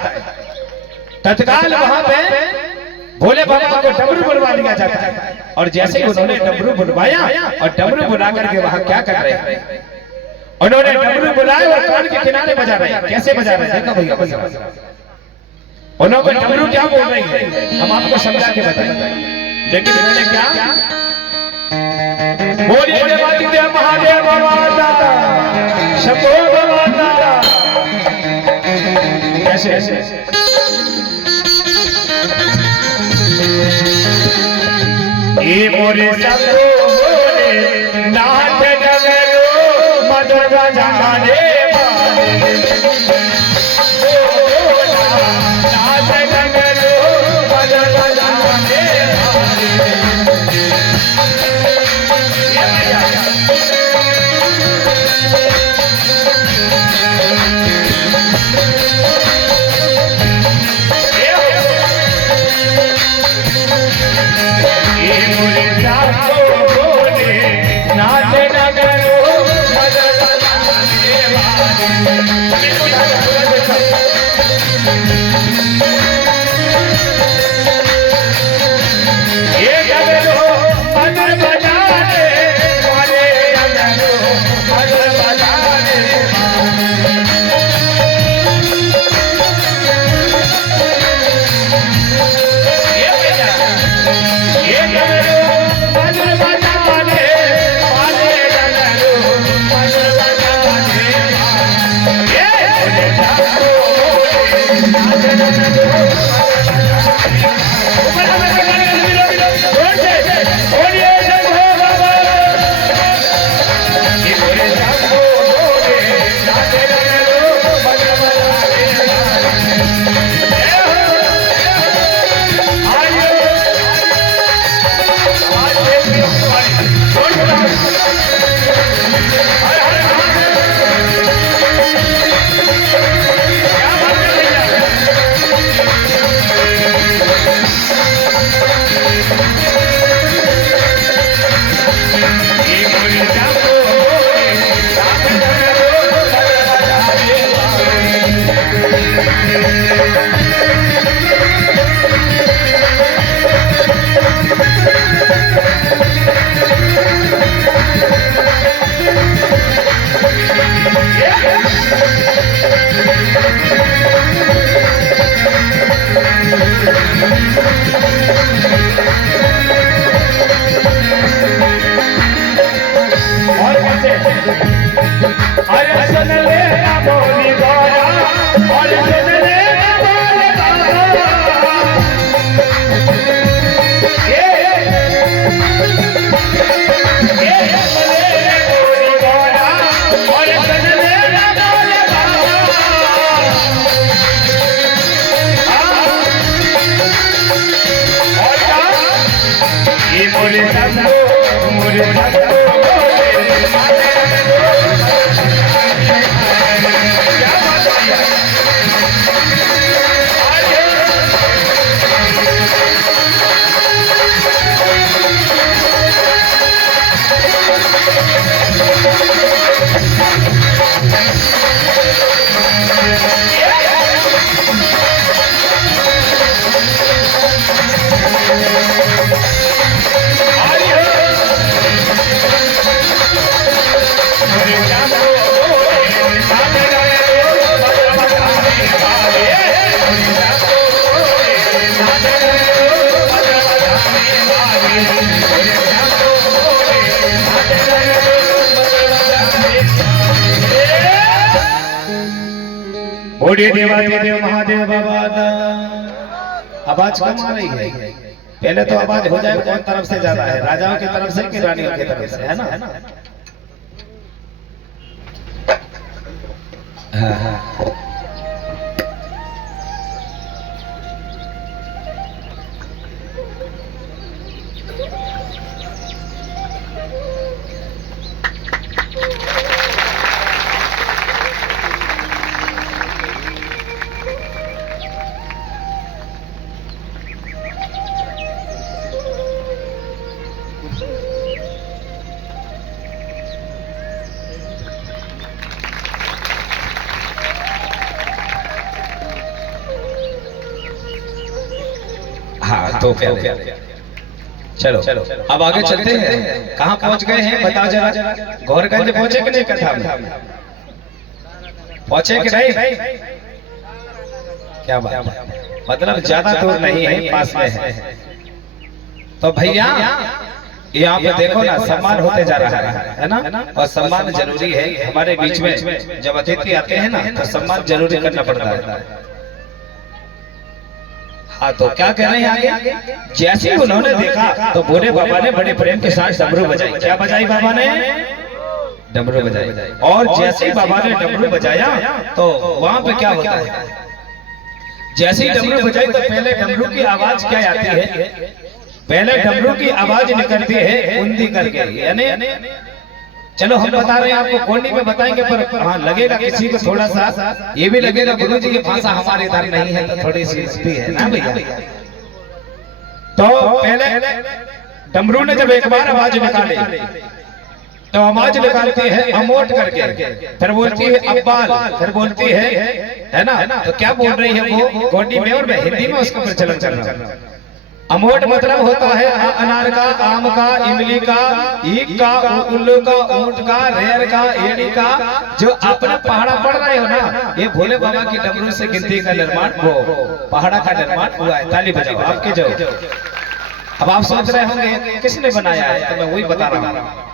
तत्काल वहां पे भोले बाबा को डमरू बुलवा दिया जाता है। और जैसे ही उन्होंने डमरू बुलवाया और डमरू बुला करके वहां क्या कर रहे हैं, उन्होंने डमरू बुलाया और कान के किनारे बजा रहे हैं। कैसे बजा रहे हैं देखो भैया, उन्होंने डमरू क्या बोल रही है हम आपको समझा के बताएं, लेकिन उन्होंने क्या बोलिए देवादिदेव महादेव भगवान शंभो भगवान। ऐसे ये मोरे संगो बोले नाथ नगरो मधुर जाने नाथ नगरो मधुर जाने। ये मोरे अरे सुन ले ना बोली गौरा और सुन ले ना बोली गौरा ये सुन ले बोली गौरा और सुन ले ना बोली गौरा ये बोले संतो बोलिए देवादिदेव महादेव बाबा दा। आवाज कम आ रही है, पहले तो आवाज हो जाए कौन तरफ से ज्यादा है, राजाओं की तरफ से कि रानियों की तरफ से, है ना? हाँ हाँ हाँ तो क्या चलो अब आगे चलते हैं। कहाँ पहुंच गए हैं बताओ जरा। गौरगंज पहुंचे कि नहीं कथा में? पहुंचे कि नहीं? क्या बात है, मतलब ज्यादा दूर नहीं है, पास में है। तो भैया यहाँ पे देखो ना, सम्मान होते जा रहा है ना, और सम्मान जरूरी है। हमारे बीच में जब अतिथि आते हैं ना तो सम्मान जरूरी करना पड़ता है। हाँ तो क्या कह रहे हैं आगे? जैसे उन्होंने देखा तो भोले बाबा ने बड़े प्रेम के साथ डमरू बजाई। क्या बजाई बाबा ने? डमरू बजाई। और जैसे ही बाबा ने डमरू बजाया तो वहां पे क्या होता है? जैसे ही डमरू बजाई तो पहले डमरू की आवाज क्या आती है? पहले डमरू की आवाज निकलती है उंदी करके, यानी चलो हम बता रहे हैं आपको, कोनी में बताएंगे, पर हाँ लगेगा किसी को थोड़ा सा ये भी लगेगा गुरु जी की भाषा हमारे इधर नहीं है तो थोड़ी सी है ना भैया। तो पहले डमरू ने जब एक बार आवाज निकाली तो आवाज निकालती है अमोट करके, फिर बोलती है अब्बाल, फिर बोलती है ना, तो क्या बोल रही है वो गोंडी में और मैं हिंदी में उसका प्रचलन कर रहा हूँ। अमोट मतलब होता है अनार का, आम का, इमली का, ईख का, उल्लू का, ऊंट का, रेर का, एड़ी का, जो अपना पहाड़ा पड़ रहे हो ना, ये भोले बाबा की डमरू से गिनती का निर्माण, वो पहाड़ा का निर्माण हुआ है। ताली बजाओ आपके जो। अब आप सोच रहे होंगे किसने बनाया है, तो मैं वही बता रहा हूँ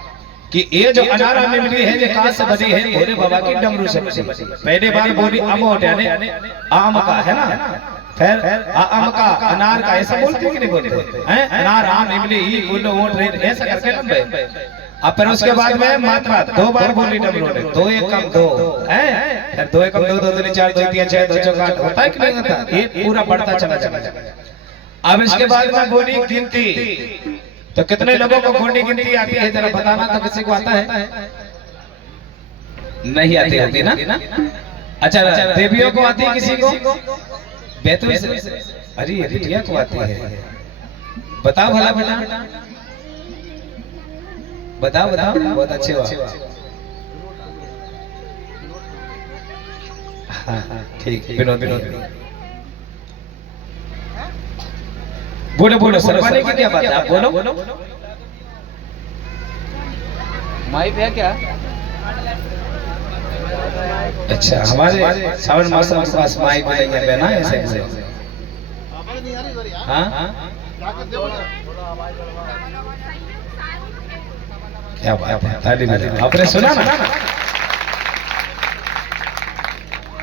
कि ये जो अनार इमली है ये कहाँ से बनी है? भोले बाबा की डमरू से बनी। पहली बार बोली अमोट यानी आम का, है ना, फिर आम का, अनार का, ऐसा बोलते कि नहीं बोलते हैं? अनार, आम, इमली, ईख, उल्लू, ऊंट, रेर, ऐसा करके लंबे। अब फिर उसके बाद में मात्रा 2 बार बोली डमरू ने, 2 1 कम 2 है, फिर 2 1 कम 2 2 3 4 2 3 6 2 4 8 होता है कि नहीं होता? ये पूरा बढ़ता चला जाएगा। अब इसके बाद में बोली गिनती, तो कितने लोगों को गोंडी गिनती आती है जरा बताना, तो किसी को आता है? नहीं आती होती ना। अच्छा देवियों को आती है किसी को? बैतूल से? अरे बिटिया को आती है। बताओ भला बेटा, बताओ बताओ, बहुत अच्छे बात। हाँ ठीक है, विनोद विनोद बोलो बोलो, सरवाने की क्या बात है, आप बोलो। माइक है क्या? अच्छा, हमारे श्रावण मास के पास माइक नहीं है ना, ऐसे हाँ क्या बात है, ताली बजाओ। आपने सुना ना,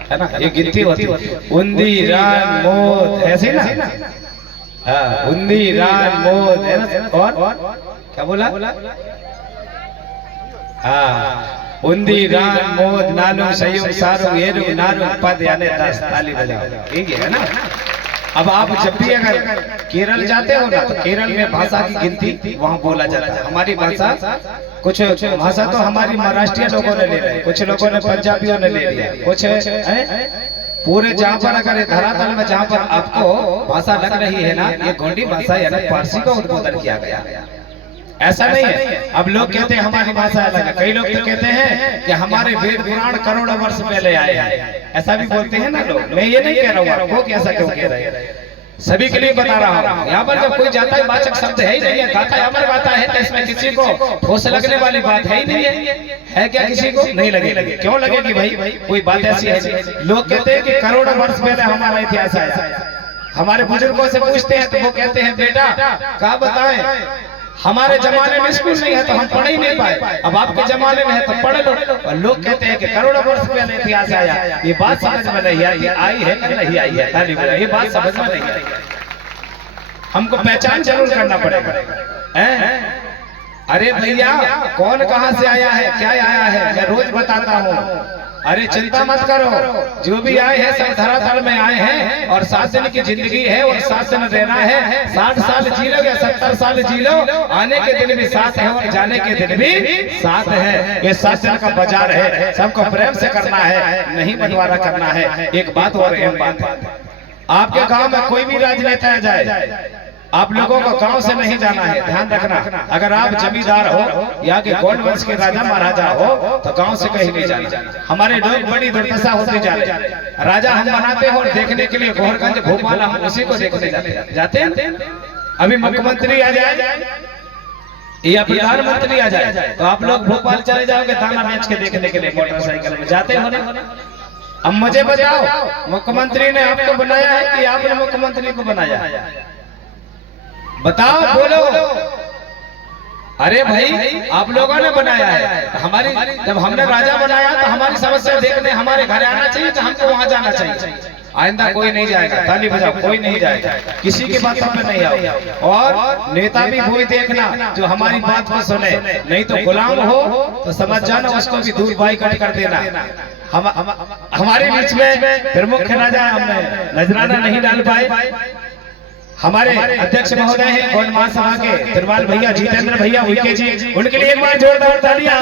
है ना, ये गिनती होती है, उंदी रान मोद, ऐसे ना, हाँ, उंदी रान मोद, है ना, और क्या बोला, हाँ, उंदी रान मोद नानु सयुग सारू येरु नानु पद यानी 10, ताली बजाओ, ठीक है ना। अब आप जब भी अगर केरल जाते हो ना, तो केरल में भाषा की गिनती वहाँ बोला जाता है। हमारी भाषा, कुछ भाषा तो हमारी महाराष्ट्रीय लोगों ने ले रहे, कुछ लोगों ने पंजाबियों ने ले लिया, कुछ पूरे जहाँ पर अगर धरातल में जहाँ पर आपको भाषा लग रही है ना, ये गोंडी भाषा यानी पारसी का उद्बोधन किया गया। ऐसा नहीं है। अब लोग कहते हैं हमारी भाषा अलग है, कई लोग तो कहते हैं कि हमारे वेद पुराण करोड़ों वर्ष पहले आए हैं, ऐसा भी बोलते हैं ना लोग। मैं ये नहीं कह रहा हूँ आपको कि ऐसा क्यों कह रहे हैं, सभी के लिए बता रहा हूँ। यहाँ पर जब कोई जाता है वाचक शब्द है ही नहीं है, गाता अमर गाता है, तो इसमें किसी को ठोस लगने वाली बात है ही नहीं है क्या? किसी को नहीं लगे, क्यों लगेगी भाई? कोई बात ऐसी है। लोग कहते हैं कि करोड़ों वर्ष पहले हमारा इतिहास आया। हमारे बुजुर्गों से पूछते हैं तो वो कहते हैं बेटा क्या बताएं, हमारे जमाने में स्कूल नहीं है तो हम पढ़ ही नहीं पाए, अब आपके जमाने में है तो पढ़ लो। और लोग कहते हैं कि करोड़ों वर्ष पहले इतिहास आया, ये बात समझ में नहीं आई, आई है कि नहीं आई है, ताली बजाओ, ये बात समझ में नहीं आई। हमको पहचान जरूर करना पड़ेगा। अरे भैया कौन कहाँ से आया है, क्या आया है, मैं रोज बताता हूँ। अरे चिंता मत करो, जो भी आए हैं सब धरातल में आए हैं, और 7 दिन की जिंदगी है और 7 दिन रहना है। 60 साल जी लो या 70 साल जी लो, आने के दिन भी 7 है और जाने के दिन भी 7 है। ये 7 दिन का बाजार है, सबको प्रेम से करना है, नहीं बंटवारा करना है। एक बात और अहम बात है, आपके गांव में कोई भी राजनेता जाए, आप लोगों को गांव से नहीं जाना है, ध्यान रखना। अगर आप जमींदार हो या के गोंड वंश के राजा महाराजा हो तो गांव से कहीं नहीं जाना। हमारे लोग बड़ी दुर्दशा होते जा रहे। राजा हम बनाते हैं और देखने के लिए गोरगंज भोपाल हम उसी को देखने जाते हैं। अभी मुख्यमंत्री आ जाए या प्रधानमंत्री आ जाए तो आप लोग भोपाल चले जाओगे दाना बेच के देखने के लिए, मोटरसाइकिल में जाते हो ना। अब मुझे बताओ, मुख्यमंत्री ने आपको बनाया है कि आपने मुख्यमंत्री को बनाया? बताओ, बोलो। अरे भाई आप लोगों ने बनाया है। हमारी जब हमने राजा बनाया तो हमारी समस्या देखने हमारे घर आना चाहिए, तो हमको वहां जाना चाहिए। आइंदा कोई नहीं जाएगा, ताली बजाओ, कोई नहीं जाएगा, किसी की बातों में नहीं आओ। और नेता भी वही देखना जो हमारी बात को सुने, नहीं तो गुलाम हो तो समझ जाना उसको भी दूर बाई कट कर देना। हमारे बीच में प्रमुख राजा हमने नजराना नहीं डाल पाए। हमारे अध्यक्ष महोदय हैं गोंड महासभा के तिरवाल भैया, जितेंद्र भैया उनके जी, उनके लिए एक बार जोरदार तालियां।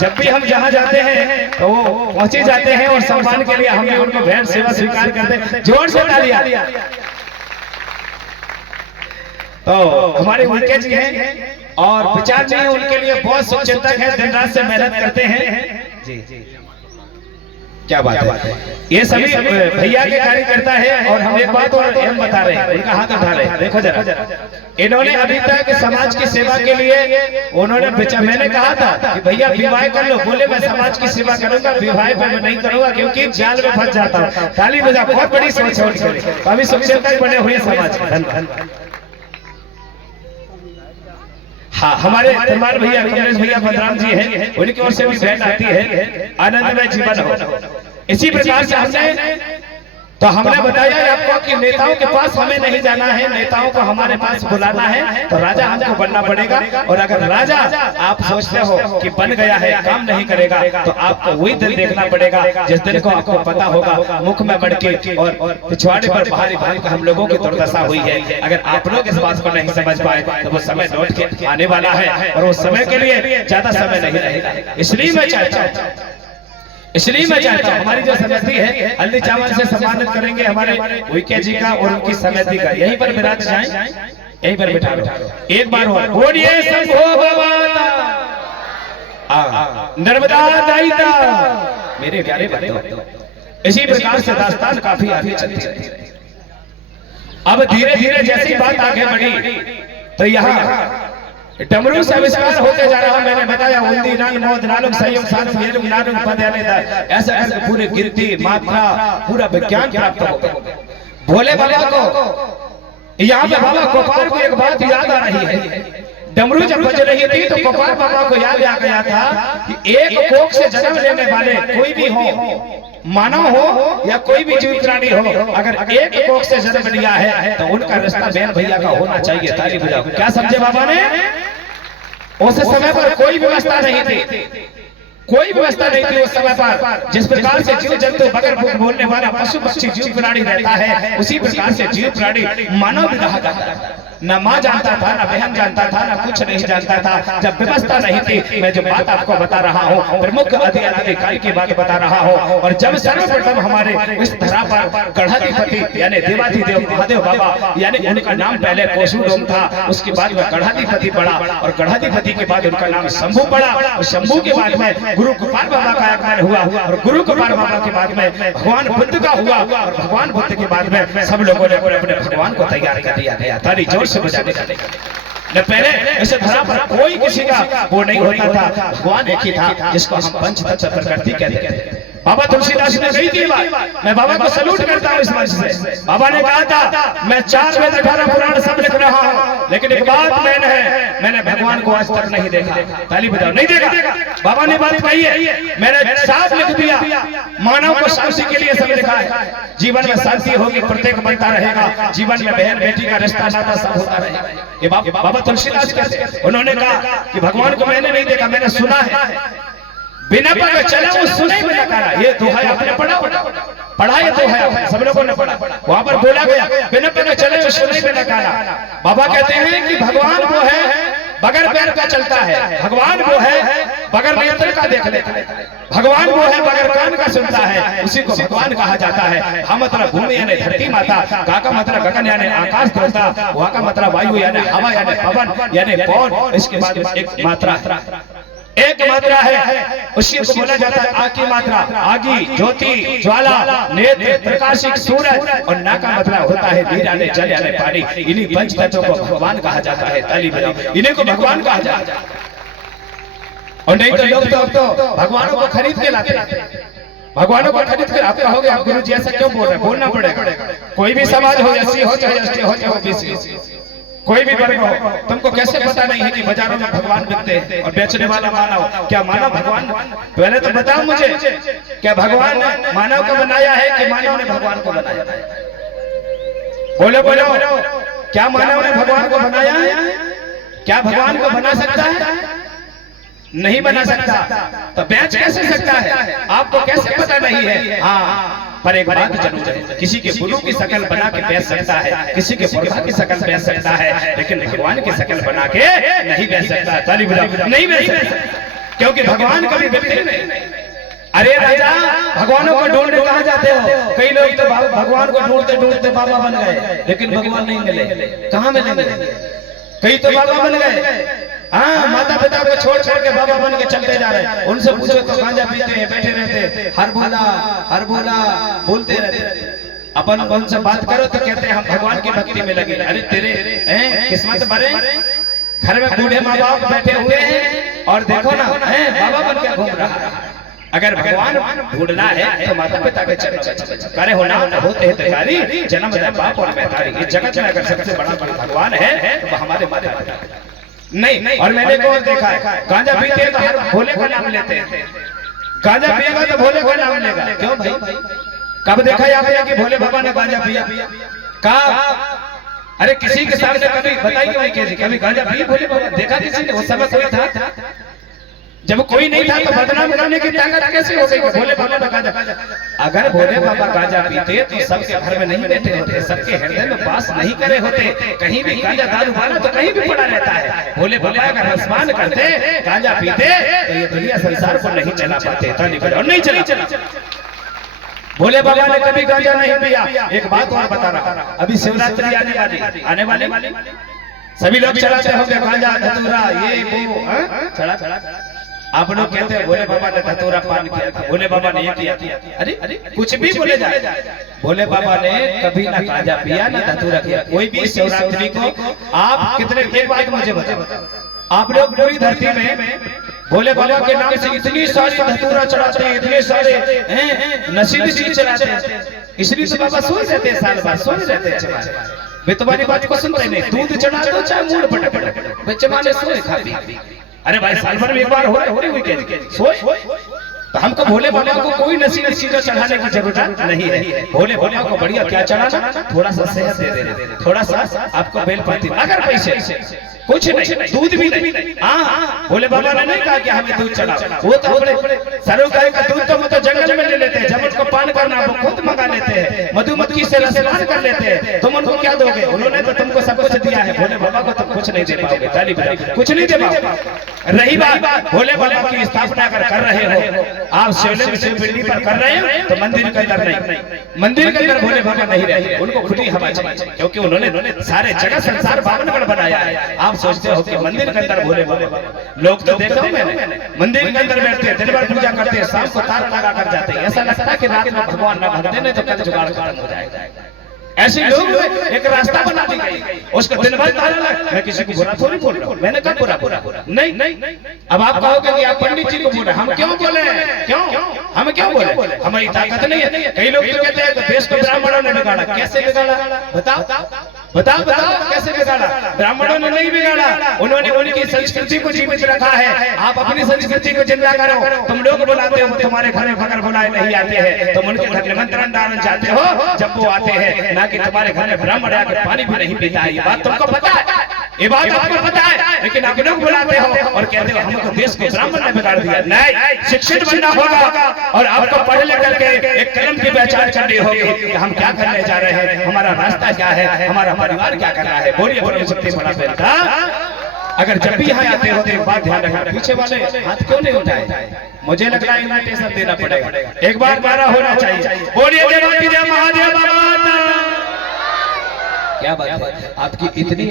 जब भी हम जहां जाते हैं तो वो पहुंचे जाते हैं और सम्मान के लिए हम भी उनको भेंट सेवा स्वीकार करते हैं। जोर से तालियां। तो हमारे उनके जी हैं और विचार जी उनके लिए बहुत शुभचिंतक है, दिन रात से मेहनत करते हैं जी। क्या बात है, ये सभी भैया के कार्यकर्ता है। और हम एक बात और हम बता रहे हैं, उनका हाथ उठा रहे हैं, देखो जरा। इन्होंने अभी तक समाज की सेवा के लिए उन्होंने, मैंने कहा था कि भैया विवाह कर लो, बोले मैं समाज की सेवा करूंगा, विवाह पर मैं नहीं करूंगा क्योंकि जाल में फंस जाता हूँ। ताली बजा, बहुत बड़ी सोच है उनकी, अभी शुभचिंतक बने हुए समाज के। हाँ, हमारे तिरवाल भैया, कमलेश भैया, बलराम जी हैं, उनकी ओर से भी भेंट आती है, आनंदमय जीवन हो। इसी प्रकार से हमने बताया आपको कि नेताओं के पास हमें नहीं जाना है, नेताओं को हमारे पास बुलाना है, तो राजा हमको बनना पड़ेगा। और अगर राजा आप सोचते हो कि बन गया है काम नहीं करेगा, तो आपको वही दिन देखना पड़ेगा जिस दिन को आपको पता होगा मुख में बढ़ के और पिछवाड़े पर बाहरी भाग हम लोगों की दुर्दशा हुई है। अगर आप लोग इस बात को नहीं समझ पाए तो वो समय लौट के आने वाला है और उस समय के लिए ज्यादा समय नहीं रहेगा। इसलिए मैं चाहता हूँ हमारी जो समिति है हल्दी चावल से सम्मानित करेंगे हमारे उइके जी का और उनकी समिति का। यहीं पर विराज जाएं, यहीं पर बिठा लो। एक बार और बोलिए शंभो भगवान नर्मदा दायिता। मेरे प्यारे बंधु, इसी प्रकार से दास्तान काफी आगे चलती है। अब धीरे धीरे जैसी बात आगे बढ़ी तो यहाँ डमरू से आविष्कार होते जा रहा। मैंने बताया उंदी नान मोद नालुक संयम सानु येलुक नानुक पद यानी ऐसा करके पूरे गिनती मात्रा पूरा विज्ञान प्राप्त हो गया। भोले बाबा को यहाँ पे बाबा गोपाल को एक बात याद आ रही है। डमरू जब बज रही थी तो गोपाल बाबा को याद आ गया था कि एक कोख से जन्म लेने वाले कोई भी हो, मानव हो या कोई भी जीव प्राणी हो, अगर एक कोख से जन्म लिया है तो उनका रिश्ता बहन भैया का होना चाहिए। ताली बजाओ। क्या समझे बाबा ने? उस समय पर कोई व्यवस्था नहीं थी, कोई व्यवस्था नहीं थी उस समय पर। जिस प्रकार से जीव जंतु बगैर मुंह बोलने वाला पशु पक्षी जीव प्राणी रहता है, उसी प्रकार से जीव प्राणी मानव भी रहा करता था। न माँ जानता था, न बहन जानता था, न कुछ नहीं जानता था। जब व्यवस्था नहीं थी, मैं जो बात आपको बता रहा हूँ प्रमुख अधिकारी की बात बता रहा हूँ। और जब सर्वप्रथम हमारे इस धरा पर गढ़ाधिपति यानी देवाधिदेव महादेव बाबा यानी उनका नाम पहले कोसुडोम था, उसके बाद में गढ़ाधिपति पड़ा और गढ़ाधिपति के बाद उनका नाम शंभू पड़ा और शंभू के बाद में गुरु गोपाल बाबा का आगमन हुआ और गुरु गोपाल बाबा के बाद में भगवान बुद्ध का हुआ और भगवान बुद्ध के बाद में सब लोगों ने अपने भगवान को तैयार कर दिया गया। ताली जोर से बजाने का। न पहले ऐसे धरा पर कोई किसी का वो नहीं होता था, भगवान एक ही था जिसको हम पंचतत्व प्रकृति कहते हैं। बाबा तुलसीदास ने कही थी बात, मैं बाबा को सलूट करता हूँ इस मंच से। बाबा ने कहा था मैं 4 वेद 18 पुराण सब लिख रहा हूँ, लेकिन एक बात मैंने भगवान को आज तक नहीं देखा। ताली बजाओ। नहीं देखा। बाबा ने बात कही है, मैंने साफ लिख दिया मानव को शांति के लिए सब लिखा है। जीवन में शांति होगी, प्रत्येक बनता रहेगा, जीवन में बहन बेटी का रिश्ता नाता सब होता रहेगा। ये बाबा तुलसीदास कहते, उन्होंने कहा कि भगवान को मैंने नहीं देखा, मैंने सुना है। बिना पढ़े चला वो सुनाई में नकारा। ये दोहा आपने पढ़ा ये दोहा सब लोगों ने पढ़ा। वहां पर बोला गया बिना पढ़े चले वो सुनाई में नकारा। बाबा कहते हैं कि भगवान वो है बगैर पैर का चलता है, भगवान वो है बगैर नेत्र का देख लेता है, भगवान वो है बगैर कान का सुनता है, उसी को भगवान कहा जाता है। हम मतलब भूमि यानी धरती माता, का का मतलब गगन यानी आकाश देवता, वहां का मतलब वायु यानी हवा यानी पवन यानी पौन। इसके बाद एक मात्रा है, उसी को बोला जाता है आग की मात्रा। आगी, ज्योति, ज्वाला, नेत्र, प्रकाशिक सूरज और ना का मतलब होता है नीर यानी जल यानी पानी। इन्हीं पंच तत्वों को भगवान कहा जाता है। ताली बजाओ। इन्हीं को भगवान कहा जाता है। और नहीं तो लोग तो भगवानों को खरीद के लाते हैं, भगवानों को खरीद कर। आप कहोगे आप गुरु जी ऐसा क्यों बोल रहे हैं? बोलना पड़ेगा। कोई भी समाज हो, एससी हो चाहे एसटी हो चाहे ओबीसी, कोई भी वर्ग हो, तुमको कैसे पता नहीं है कि बाजारों में भगवान बिकते हैं और बेचने वाला मानव? क्या मानव भगवान? पहले तो बताओ मुझे, क्या भगवान ने मानव को बनाया है कि मानव ने भगवान को बनाया है? बोलो बोलो, क्या मानव ने भगवान को बनाया है? क्या भगवान को बना सकता है? नहीं बना सकता। तो बेच कैसे सकता है? आपको कैसे पता नहीं है? हाँ, पर एक बात जरूर है, किसी के गुरु की शकल बना के बेच सकता है, किसी के पुरखा की शकल बेच सकता है, लेकिन भगवान की शकल बना के नहीं बेच सकता। ताली बजाओ। नहीं बेच सकता, क्योंकि भगवान कभी बिकते नहीं। अरे राजा, भगवानों को ढूंढने कहाँ जाते हो? कई लोग तो भगवान को ढूंढते ढूंढते बाबा बन गए, लेकिन भगवान नहीं मिले। कहाँ मिलेंगे? कई तो बाबा बन गए, हाँ, माता पिता को छोड़ के बाबा बन के चलते जा रहे हैं। उनसे पूछो तो गांजा पीते हैं, बैठे रहते, हर बोला बोलते रहते। अपन उनसे बात करो तो कहते हैं हम भगवान की भक्ति में लगे। अरे तेरे किस्मत भरे, घर में बूढ़े माँ बाप बैठे हुए हैं और देखो ना बाबा बन के घूम रहा है। अगर भगवान ढूंढना है तो माता पिता के चरण करे होना होते हैं तैयारी, जन्म है बाप और बेतारी। इस जगत में अगर सबसे बड़ा भगवान है तो हमारे माता पिता नहीं। और मैंने को देखा है, गांजा पीते हैं तो हर भोले का नाम लेते हैं। गांजा पिएगा तो भोले का नाम लेगा। क्यों भाई? कब देखा आपने कि भोले बाबा ने गांजा पिया? कब? अरे किसी के सामने कभी बताइए भाई, कैसे कभी गांजा पिया भोले बाबा? देखा किसी ने? उस समय कोई था? जब कोई नहीं था तो बदनाम करने की ताकत कैसे हो गई? भोले बाबा ने गांजा। अगर भोले बाबा गांजा पीते तो सबके घर में नहीं बैठे होते, सबके हृदय में वास नहीं करे होते। कहीं भी गांजा दारू वाला तो कहीं भी पड़ा रहता है। भोले बाबा अगर स्नान करते, गांजा पीते तो ये दुनिया संसार को नहीं चला पाते। और नहीं चला। भोले बाबा ने कभी गांजा नहीं पिया। एक बात और बता रहा, अभी शिवरात्रि आने वाली सभी लोग चलाते होंगे गांजा धतूरा ये वो चढ़ा। आप लोग कहते हैं भोले बाबा ने धतूरा पान किया था, भोले बाबा ने ये किया। अरे कुछ भी बोले जाए, भोले बाबा ने कभी ना गांजा पिया ना धतूरा किया। कोई भी शिवरात्रि को आप कितने, एक बात मुझे बताओ, आप लोग पूरी धरती में भोले बाबा के नाम से इतनी सारी धतूरा चढ़ाते हैं, इतने सारे नशीली चीज चढ़ाते हैं। इसलिए तो बाबा सोच रहते हैं, साल बाद सोच रहते हैं। मैं तुम्हारी बात को सुनता ही नहीं। दूध चढ़ा दो चाहे मूड पटक बच्चे माने सोए खाती। अरे भाई साल भर में एक बार हो रही हुई कैसे सोए। तो हमको भोले बाबा को कोई नसीब चीजें चढ़ाने की जरूरत नहीं है। भोले बाबा को बढ़िया क्या चढ़ाना, थोड़ा सा सेहत दे देना, थोड़ा सा आपको बेलपति, अगर पैसे कुछ नहीं, दूध भी नहीं। हाँ, भोले बाबा ने नहीं कहा कि हमें दूध चढ़ाओ, वो तो अपने सरोकार का दूध तो वो तो जंगल में ले लेते हैं, जब उनको पान करना वो खुद मंगा लेते हैं, मधुमक्खी से रसपान कर लेते हैं। तुम उनको क्या दोगे? उन्होंने तो तुमको सब कुछ दिया है। भोले बाबा को तुम कुछ नहीं दे पाओगे, ताली बजाओ, कुछ नहीं दे पाओगे। रही बात भोले बाबा की स्थापना अगर कर रहे हो आप, शिवलिंग शिव पिंडी पर कर रहे हो तो मंदिर के अंदर नहीं, मंदिर के अंदर भोले बाबा नहीं रहते, उनको खुली हवा चाहिए, क्योंकि उन्होंने सारे जगह संसार पावनगढ़ बनाया है। आप सोचते हो कि मंदिर के अंदर भोले बाबा, लोग तो देखा हूं मैंने, मंदिर के अंदर बैठते हैं, दिन भर पूजा करते हैं, शाम को तारा लगा कर जाते हैं, ऐसा लगता है कि रात में भगवान ना भगते नहीं तो कल जुगाड़ खत्म हो जाएगा। ऐसे लोग एक रास्ता बना दी गई, उसको दिन भर ताला लगा। मैं किसी को बुरा थोड़ी बोल रहा हूं, मैंने कब बुरा नहीं। अब आप कहोगे कि आप पंडित जी को बोले, हम क्यों बोले? क्यों हम क्यों बोले? हमारी ताकत नहीं है। कई लोग तो कहते हैं कि देश को ब्राह्मणों ने बिगाड़ा। कैसे बिगाड़ा? बताओ कैसे बिगाड़ा? ब्राह्मणों ने नहीं बिगाड़ा, उन्होंने उनकी संस्कृति को जीवित रखा है। आप अपनी संस्कृति को जिंदा करो। तुम लोग बुलाते हो, तुम्हारे घर में बगैर बुलाए नहीं आते हैं, तुम उनके घर निमंत्रण डालने जाते हो जब वो आते हैं, ना कि तुम्हारे घर में ब्राह्मण आकर पानी भी नहीं पीता है। ये बात तुमको पता है, ये बात आपको पता है, लेकिन आप लोग बुलाते हो और कहते हो हमको देश को ब्राह्मण ने बिगाड़ दिया। नहीं, शिक्षित बनना होगा और आपको पढ़ लिख करके एक कलम की पहचान करनी होगी कि हम क्या करने जा रहे हैं, हमारा रास्ता क्या है, हमारा परिवार क्या कर रहा है। बोलिए बोलिए सबसे बड़ा बेटा। अगर जब भी यहाँ आते हो तो एक बात ध्यान रखना, पीछे वाले हाथ क्यों नहीं उठाए? मुझे लग रहा है इन्विटेशन देना पड़ेगा, एक बार 12 होना चाहिए। बोलिए देवाती जय महादेव बाबा। क्या बात है, आपकी इतनी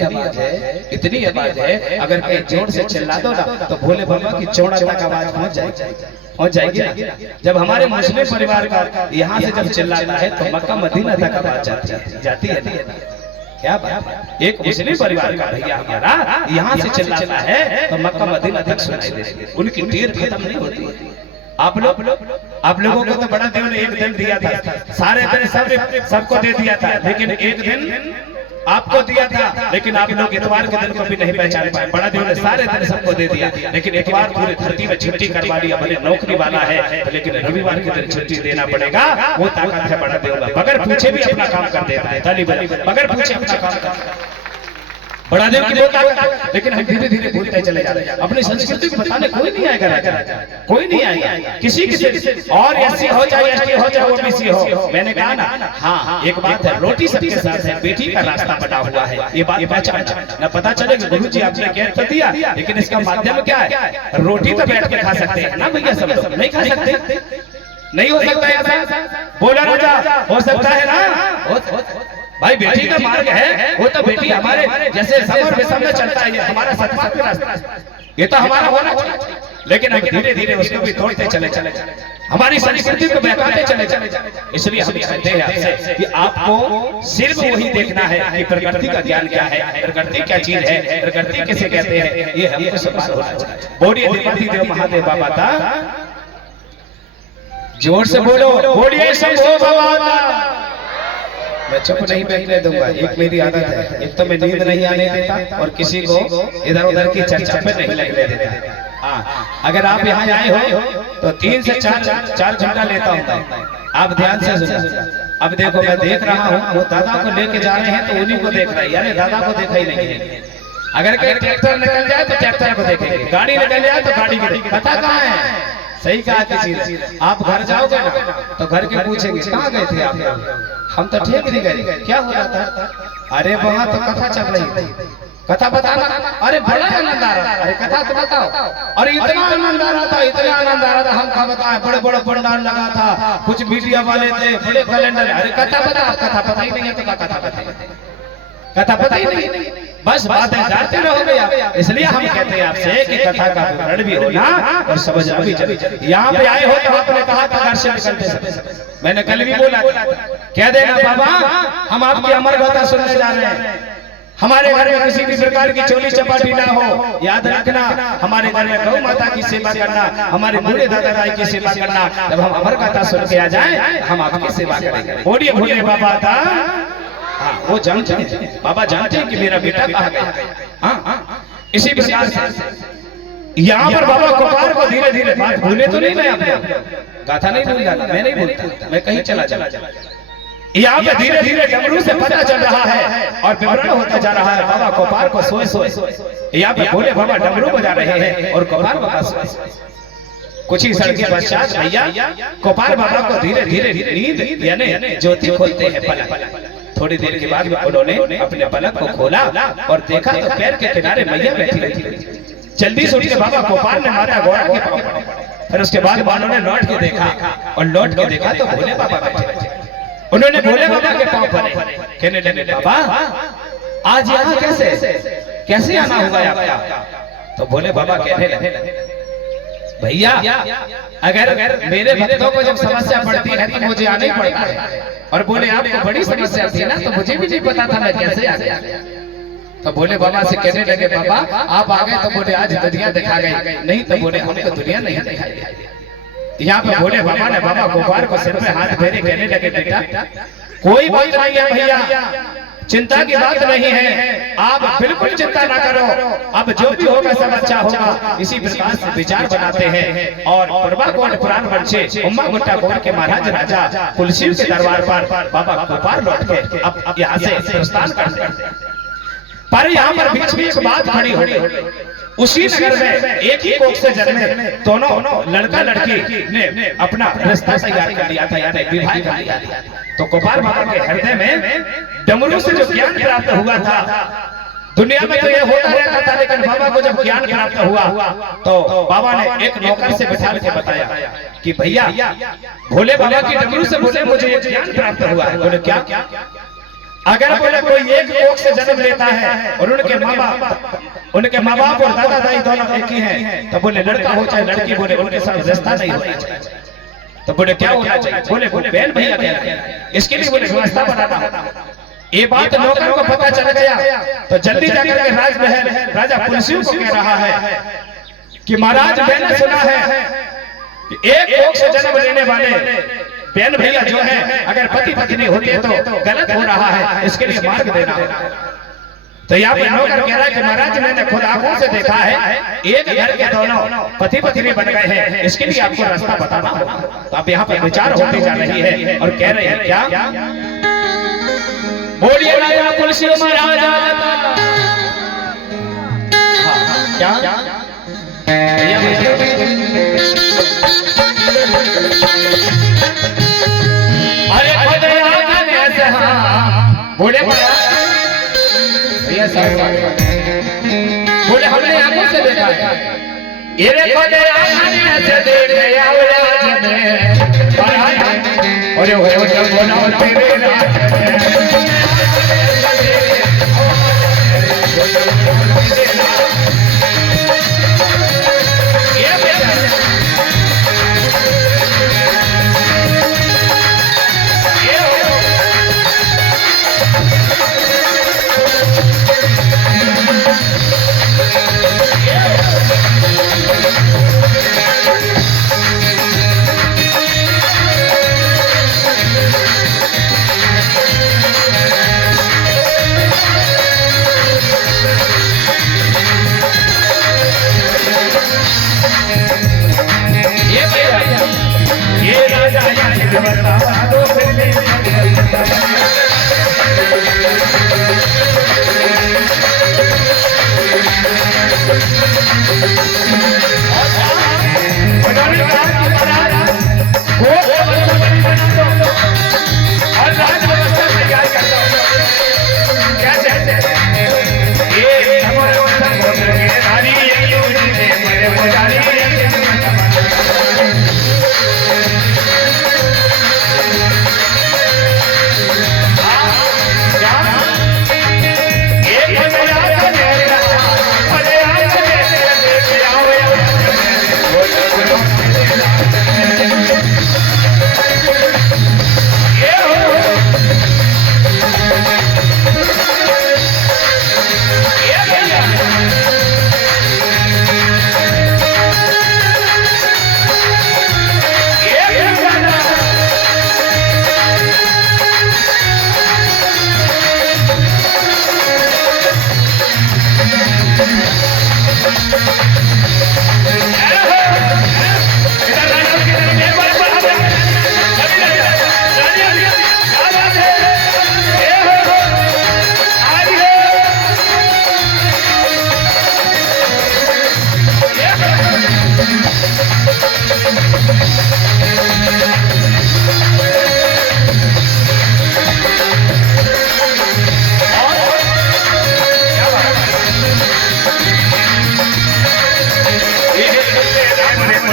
आवाज है, अगर कहीं जोर से चिल्ला दो ना तो भोले बाबा की चौड़ा तक आवाज पहुंच जाएगी ना। जब हमारे मुस्लिम परिवार का यहाँ से जब चिल्लाता है तो मक्का मदीना तक आवाज जाती है ना। क्या बात, एक मुस्लिम परिवार का भैया हमारा यहाँ से चिल्लाता है तो मक्का मदीना तक सुनाई देती है, उनकी देर खत्म नहीं होती। आप लोगों को तो बड़ा देव ने एक दिन दिया था, सारे दिन सबको दे दिया था, लेकिन एक दिन आपको दिया था, लेकिन आप लोग इतवार के दिन को भी नहीं पहचान पाए। बड़ा देव ने सारे दिन सबको दे दिया, लेकिन इतवार पूरी धरती में छुट्टी करवा लिया। भले नौकरी वाला है, लेकिन रविवार के दिन छुट्टी देना पड़ेगा। वो ताकत है बड़ा देव का, बगैर पूछे भी अपना काम कर देता है। बगैर पूछे अपना काम करता है बड़ा देव की बहुत ताकत है। लेकिन हम धीरे धीरे भूलते चले जा रहे हैं अपनी संस्कृति को बताने। कोई नहीं आएगा राजा, कोई नहीं आएगा, किसी और एससी हो चाहे एसटी हो चाहे ओबीसी हो। मैंने कहा ना, हाँ एक बात है, रोटी सबके साथ है, बेटी का रास्ता बना हुआ है, ये बात पहचान ना। पता चलेगा गुरु जी आपने ज्ञान कर दिया, लेकिन इसका माध्यम क्या है? रोटी तो बैठ के खा सकते हैं ना भैया, सब लोग नहीं खा सकते, नहीं हो सकता ऐसा। बोला राजा, हो सकता है ना भाई, बेटी का मार्ग है, वो तो बेटी हमारे जैसे समर विषम में चलता है, ये हमारा सतपथ का रास्ता, ये तो हमारा होना चाहिए। लेकिन हम धीरे धीरे उसको भी तोड़ते चले हमारी संस्कृति को बहकाते चले। इसलिए हम कहते हैं आपसे कि आपको सिर्फ वही देखना है कि प्रकृति का ज्ञान क्या है, प्रकृति क्या चीज है, प्रकृति किसे कहते हैं, ये हमको समझ होना चाहिए। बोलिए देवाती देव महादेव बाबा था, जोर से बोलो, बोलिए शंभो भगवान। मैं चुप नहीं बैठने दूंगा, एक मेरी आदत है, एक तो मैं नींद नहीं आने देता और किसी को इधर उधर की चर्चा पे नहीं लगने देता। हाँ, अगर आप यहाँ आए हो तो 3 से 4 घंटा लेता हूँ। आप ध्यान से सुनो। अब देखो, मैं देख रहा हूँ, वो दादा को लेके जा रहे हैं तो उन्हीं को देख रहे हैं, यानी दादा को देखा ही नहीं है। अगर कहीं ट्रैक्टर निकल जाए तो ट्रैक्टर को देखेंगे, गाड़ी निकल जाए तो गाड़ी की। कथा कहाँ है? सही कहा किसी ने। आप घर जाओगे ना तो घर के पूछेंगे कहाँ गए थे आप? हम तो ठीक नहीं गए। क्या हो रहा था? अरे वहाँ तो कथा चल रही थी। कथा बताना? अरे बड़ा आनंद आ रहा था। अरे कथा तो बताओ। अरे इतना आनंद आ रहा था, इतना आनंद आ रहा था, हम क्या बताएं। बड़े बड़े पंडाल लगा था, कुछ मीडिया वाले थे, बड़े कैलेंडर। अरे कथा बताओ। कथा पता ही नहीं है तो क्या कथा बताएं? कथा पता ही नहीं, बस बातें जाते रहोगे आप। इसलिए हम कहते हैं आपसे कि कथा का विवरण भी होना और समझना भी चाहिए। यहाँ पे आए हो तो आपने कहा था घर से निकलते समय, मैंने कल भी बोला था, कह देना बाबा हम आपकी अमर गाथा सुनने जा रहे हैं। हमारे घर में किसी भी प्रकार की चोली चपाटी ना हो, याद रखना। हमारे घर में गौ माता की सेवा करना, हमारे बूढ़े दादा दाई की सेवा करना। जब हम अमर गाथा सुन के आ जाए हम आपकी सेवा करेंगे। बोलिए भोले बाबा था। हाँ वो जानते हैं, बाबा जानते हैं कि मेरा बेटा कहाँ गया। हाँ इसी प्रकार से यहाँ पर बाबा कोपार को धीरे धीरे, बात भूले तो नहीं, मैं आपको गाथा नहीं भूल जाता, मैं नहीं भूलता, मैं कहीं चला चला यहाँ पे धीरे धीरे डमरू से पता चल रहा है और विवरण होता जा रहा है। बाबा कोपार को सोए सोए यहाँ पे भोले बाबा डमरू बजा रहे हैं और कोपार बाबा सोए। कुछ ही सड़के पश्चात भैया कोपार बाबा को धीरे धीरे नींद यानी ज्योति खोलते हैं पलक। थोड़ी देर के बाद उन्होंने अपने पलक को खोला और देखा तो पैर के किनारे मैया बैठी थी। जल्दी से उठ के बाबा कोपार ने मारा घोड़ा के पांव पर। फिर उसके बाद उन्होंने लौट के देखा और लौट के देखा तो भोले बाबा बैठे। उन्होंने भोले बाबा के पांव पड़े, कहने लगे बाबा आज यहाँ कैसे आना हुआ आपका। तो भोले बाबा कहने लगे भैया अगर मेरे भक्तों को जब समस्या पड़ती है तो मुझे आना ही पड़ता है, और बोले आपको बड़ी समस्या थी ना तो मुझे भी नहीं पता था मैं कैसे आ गया। तो भोले बाबा से कहने लगे बाबा आप आ गए तो बोले आज दुनिया दिखा गई, नहीं तो बोले हमको दुनिया नहीं दिखाई। यहाँ पे भोले बाबा ने बाबा गोपाल को सिर में हाथ फेरे, कहने लगे बेटा कोई बात नहीं है भैया, चिंता की बात नहीं है, आप बिल्कुल चिंता ना करो, अब जो भी होगा सब अच्छा होगा। इसी प्रकार से विचार बनाते हैं और प्रभाकोट पुराण वंशे उम्मा गुट्टा कोट के महाराज राजा कुलशिव के दरबार पर बाबा गोपाल लौट के अब यहाँ से प्रस्थान करते हैं। पर यहाँ पर बीच में एक बात खड़ी हो गई। उसी नगर में एक ही कोख से जन्मे दोनों लड़का लड़की ने अपना रिश्ता तैयार कर लिया था, यानी विवाह कर लिया था। तो गोपाल बाबा के हृदय में डमरू से जो ज्ञान प्राप्त हुआ था, दुनिया में तो ये होता रहता था, लेकिन बाबा को जब ज्ञान प्राप्त हुआ तो बाबा ने एक नौकर से बिठा के बताया कि भैया भोले बाबा की डमरू से मुझे एक ज्ञान प्राप्त हुआ है। बोले क्या? अगर बोले कोई एक कोख से जन्म लेता है और उनके माँ बाप और दादा दाई दोनों एक ही हैं, तो बोले लड़का हो चाहे लड़की, बोले उनके साथ रिश्ता नहीं होना चाहिए। तो बोले क्या होना चाहिए? बोले बहन भैया कहना है, इसके लिए बोले व्यवस्था बनाना। ये बात नौकर को पता चल गया तो जल्दी जाकर के राजमहल राजा कुलशिव को कह रहा है कि महाराज मैंने सुना है कि एक कोख से जन्म लेने वाले बहन भैया जो है अगर पति पत्नी होते तो गलत हो रहा है, इसके लिए मार्ग देना। तो यहाँ पे नौकर कह रहा है कि महाराज मैंने खुद आंखों से देखा है एक घर के दोनों पति पत्नी बन गए हैं, इसके लिए आपको रास्ता बताना होगा। तो आप यहाँ पे विचार होती जा रही है और कह रहे हैं क्या? बोलिए राजा कुलशिव महाराज क्या? अरे बोले बोले हमने आंखों से देखा है, ये देखो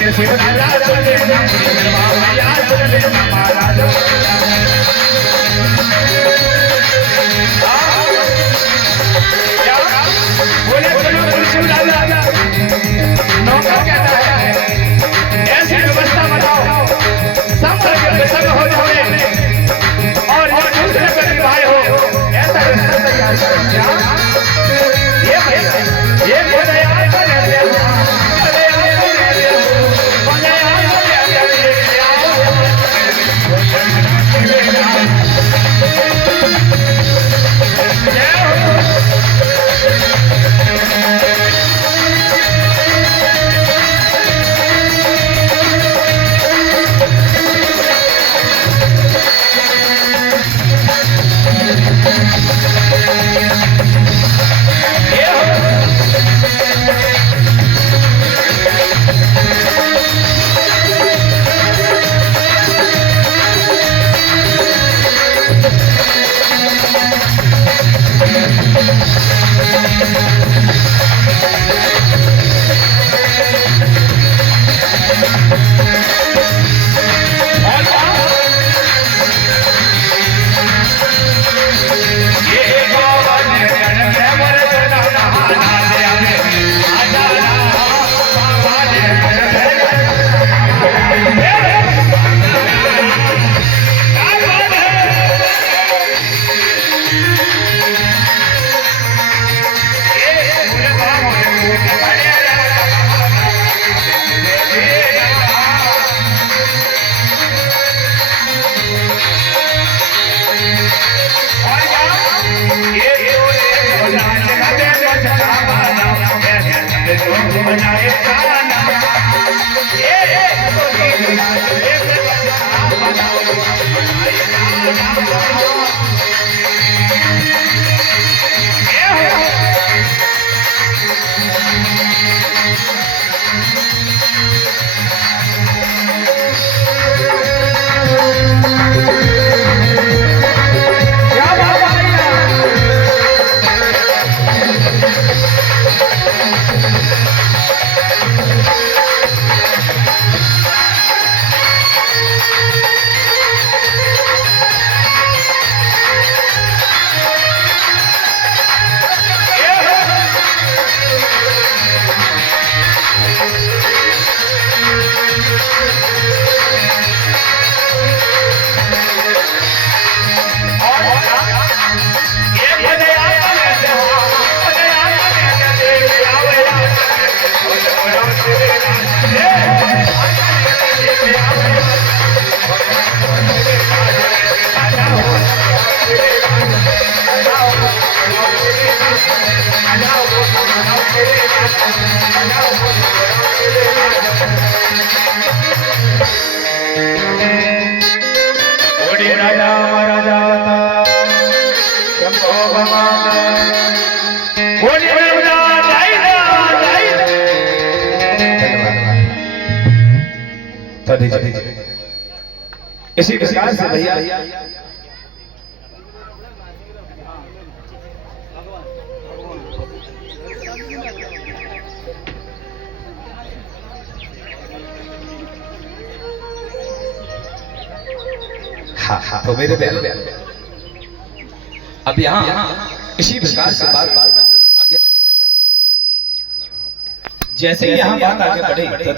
शिव राजा सुन लेना मैया सुन लेना महाराज बोले बोलो शिव राजा नौकर कहता है ऐसी व्यवस्था बनाओ सब करके बेसंग हो जाओ और ये दूसरे पर विवाह हो ऐसा व्यवस्था तैयार करो क्या ये भैया ये बोले यार कर लेते हो इसी प्रकार से भैया हाँ तो मेरे प्यारे अब यहाँ इसी प्रकार से बात आगे जैसे ही यहाँ बात आगे बढ़ी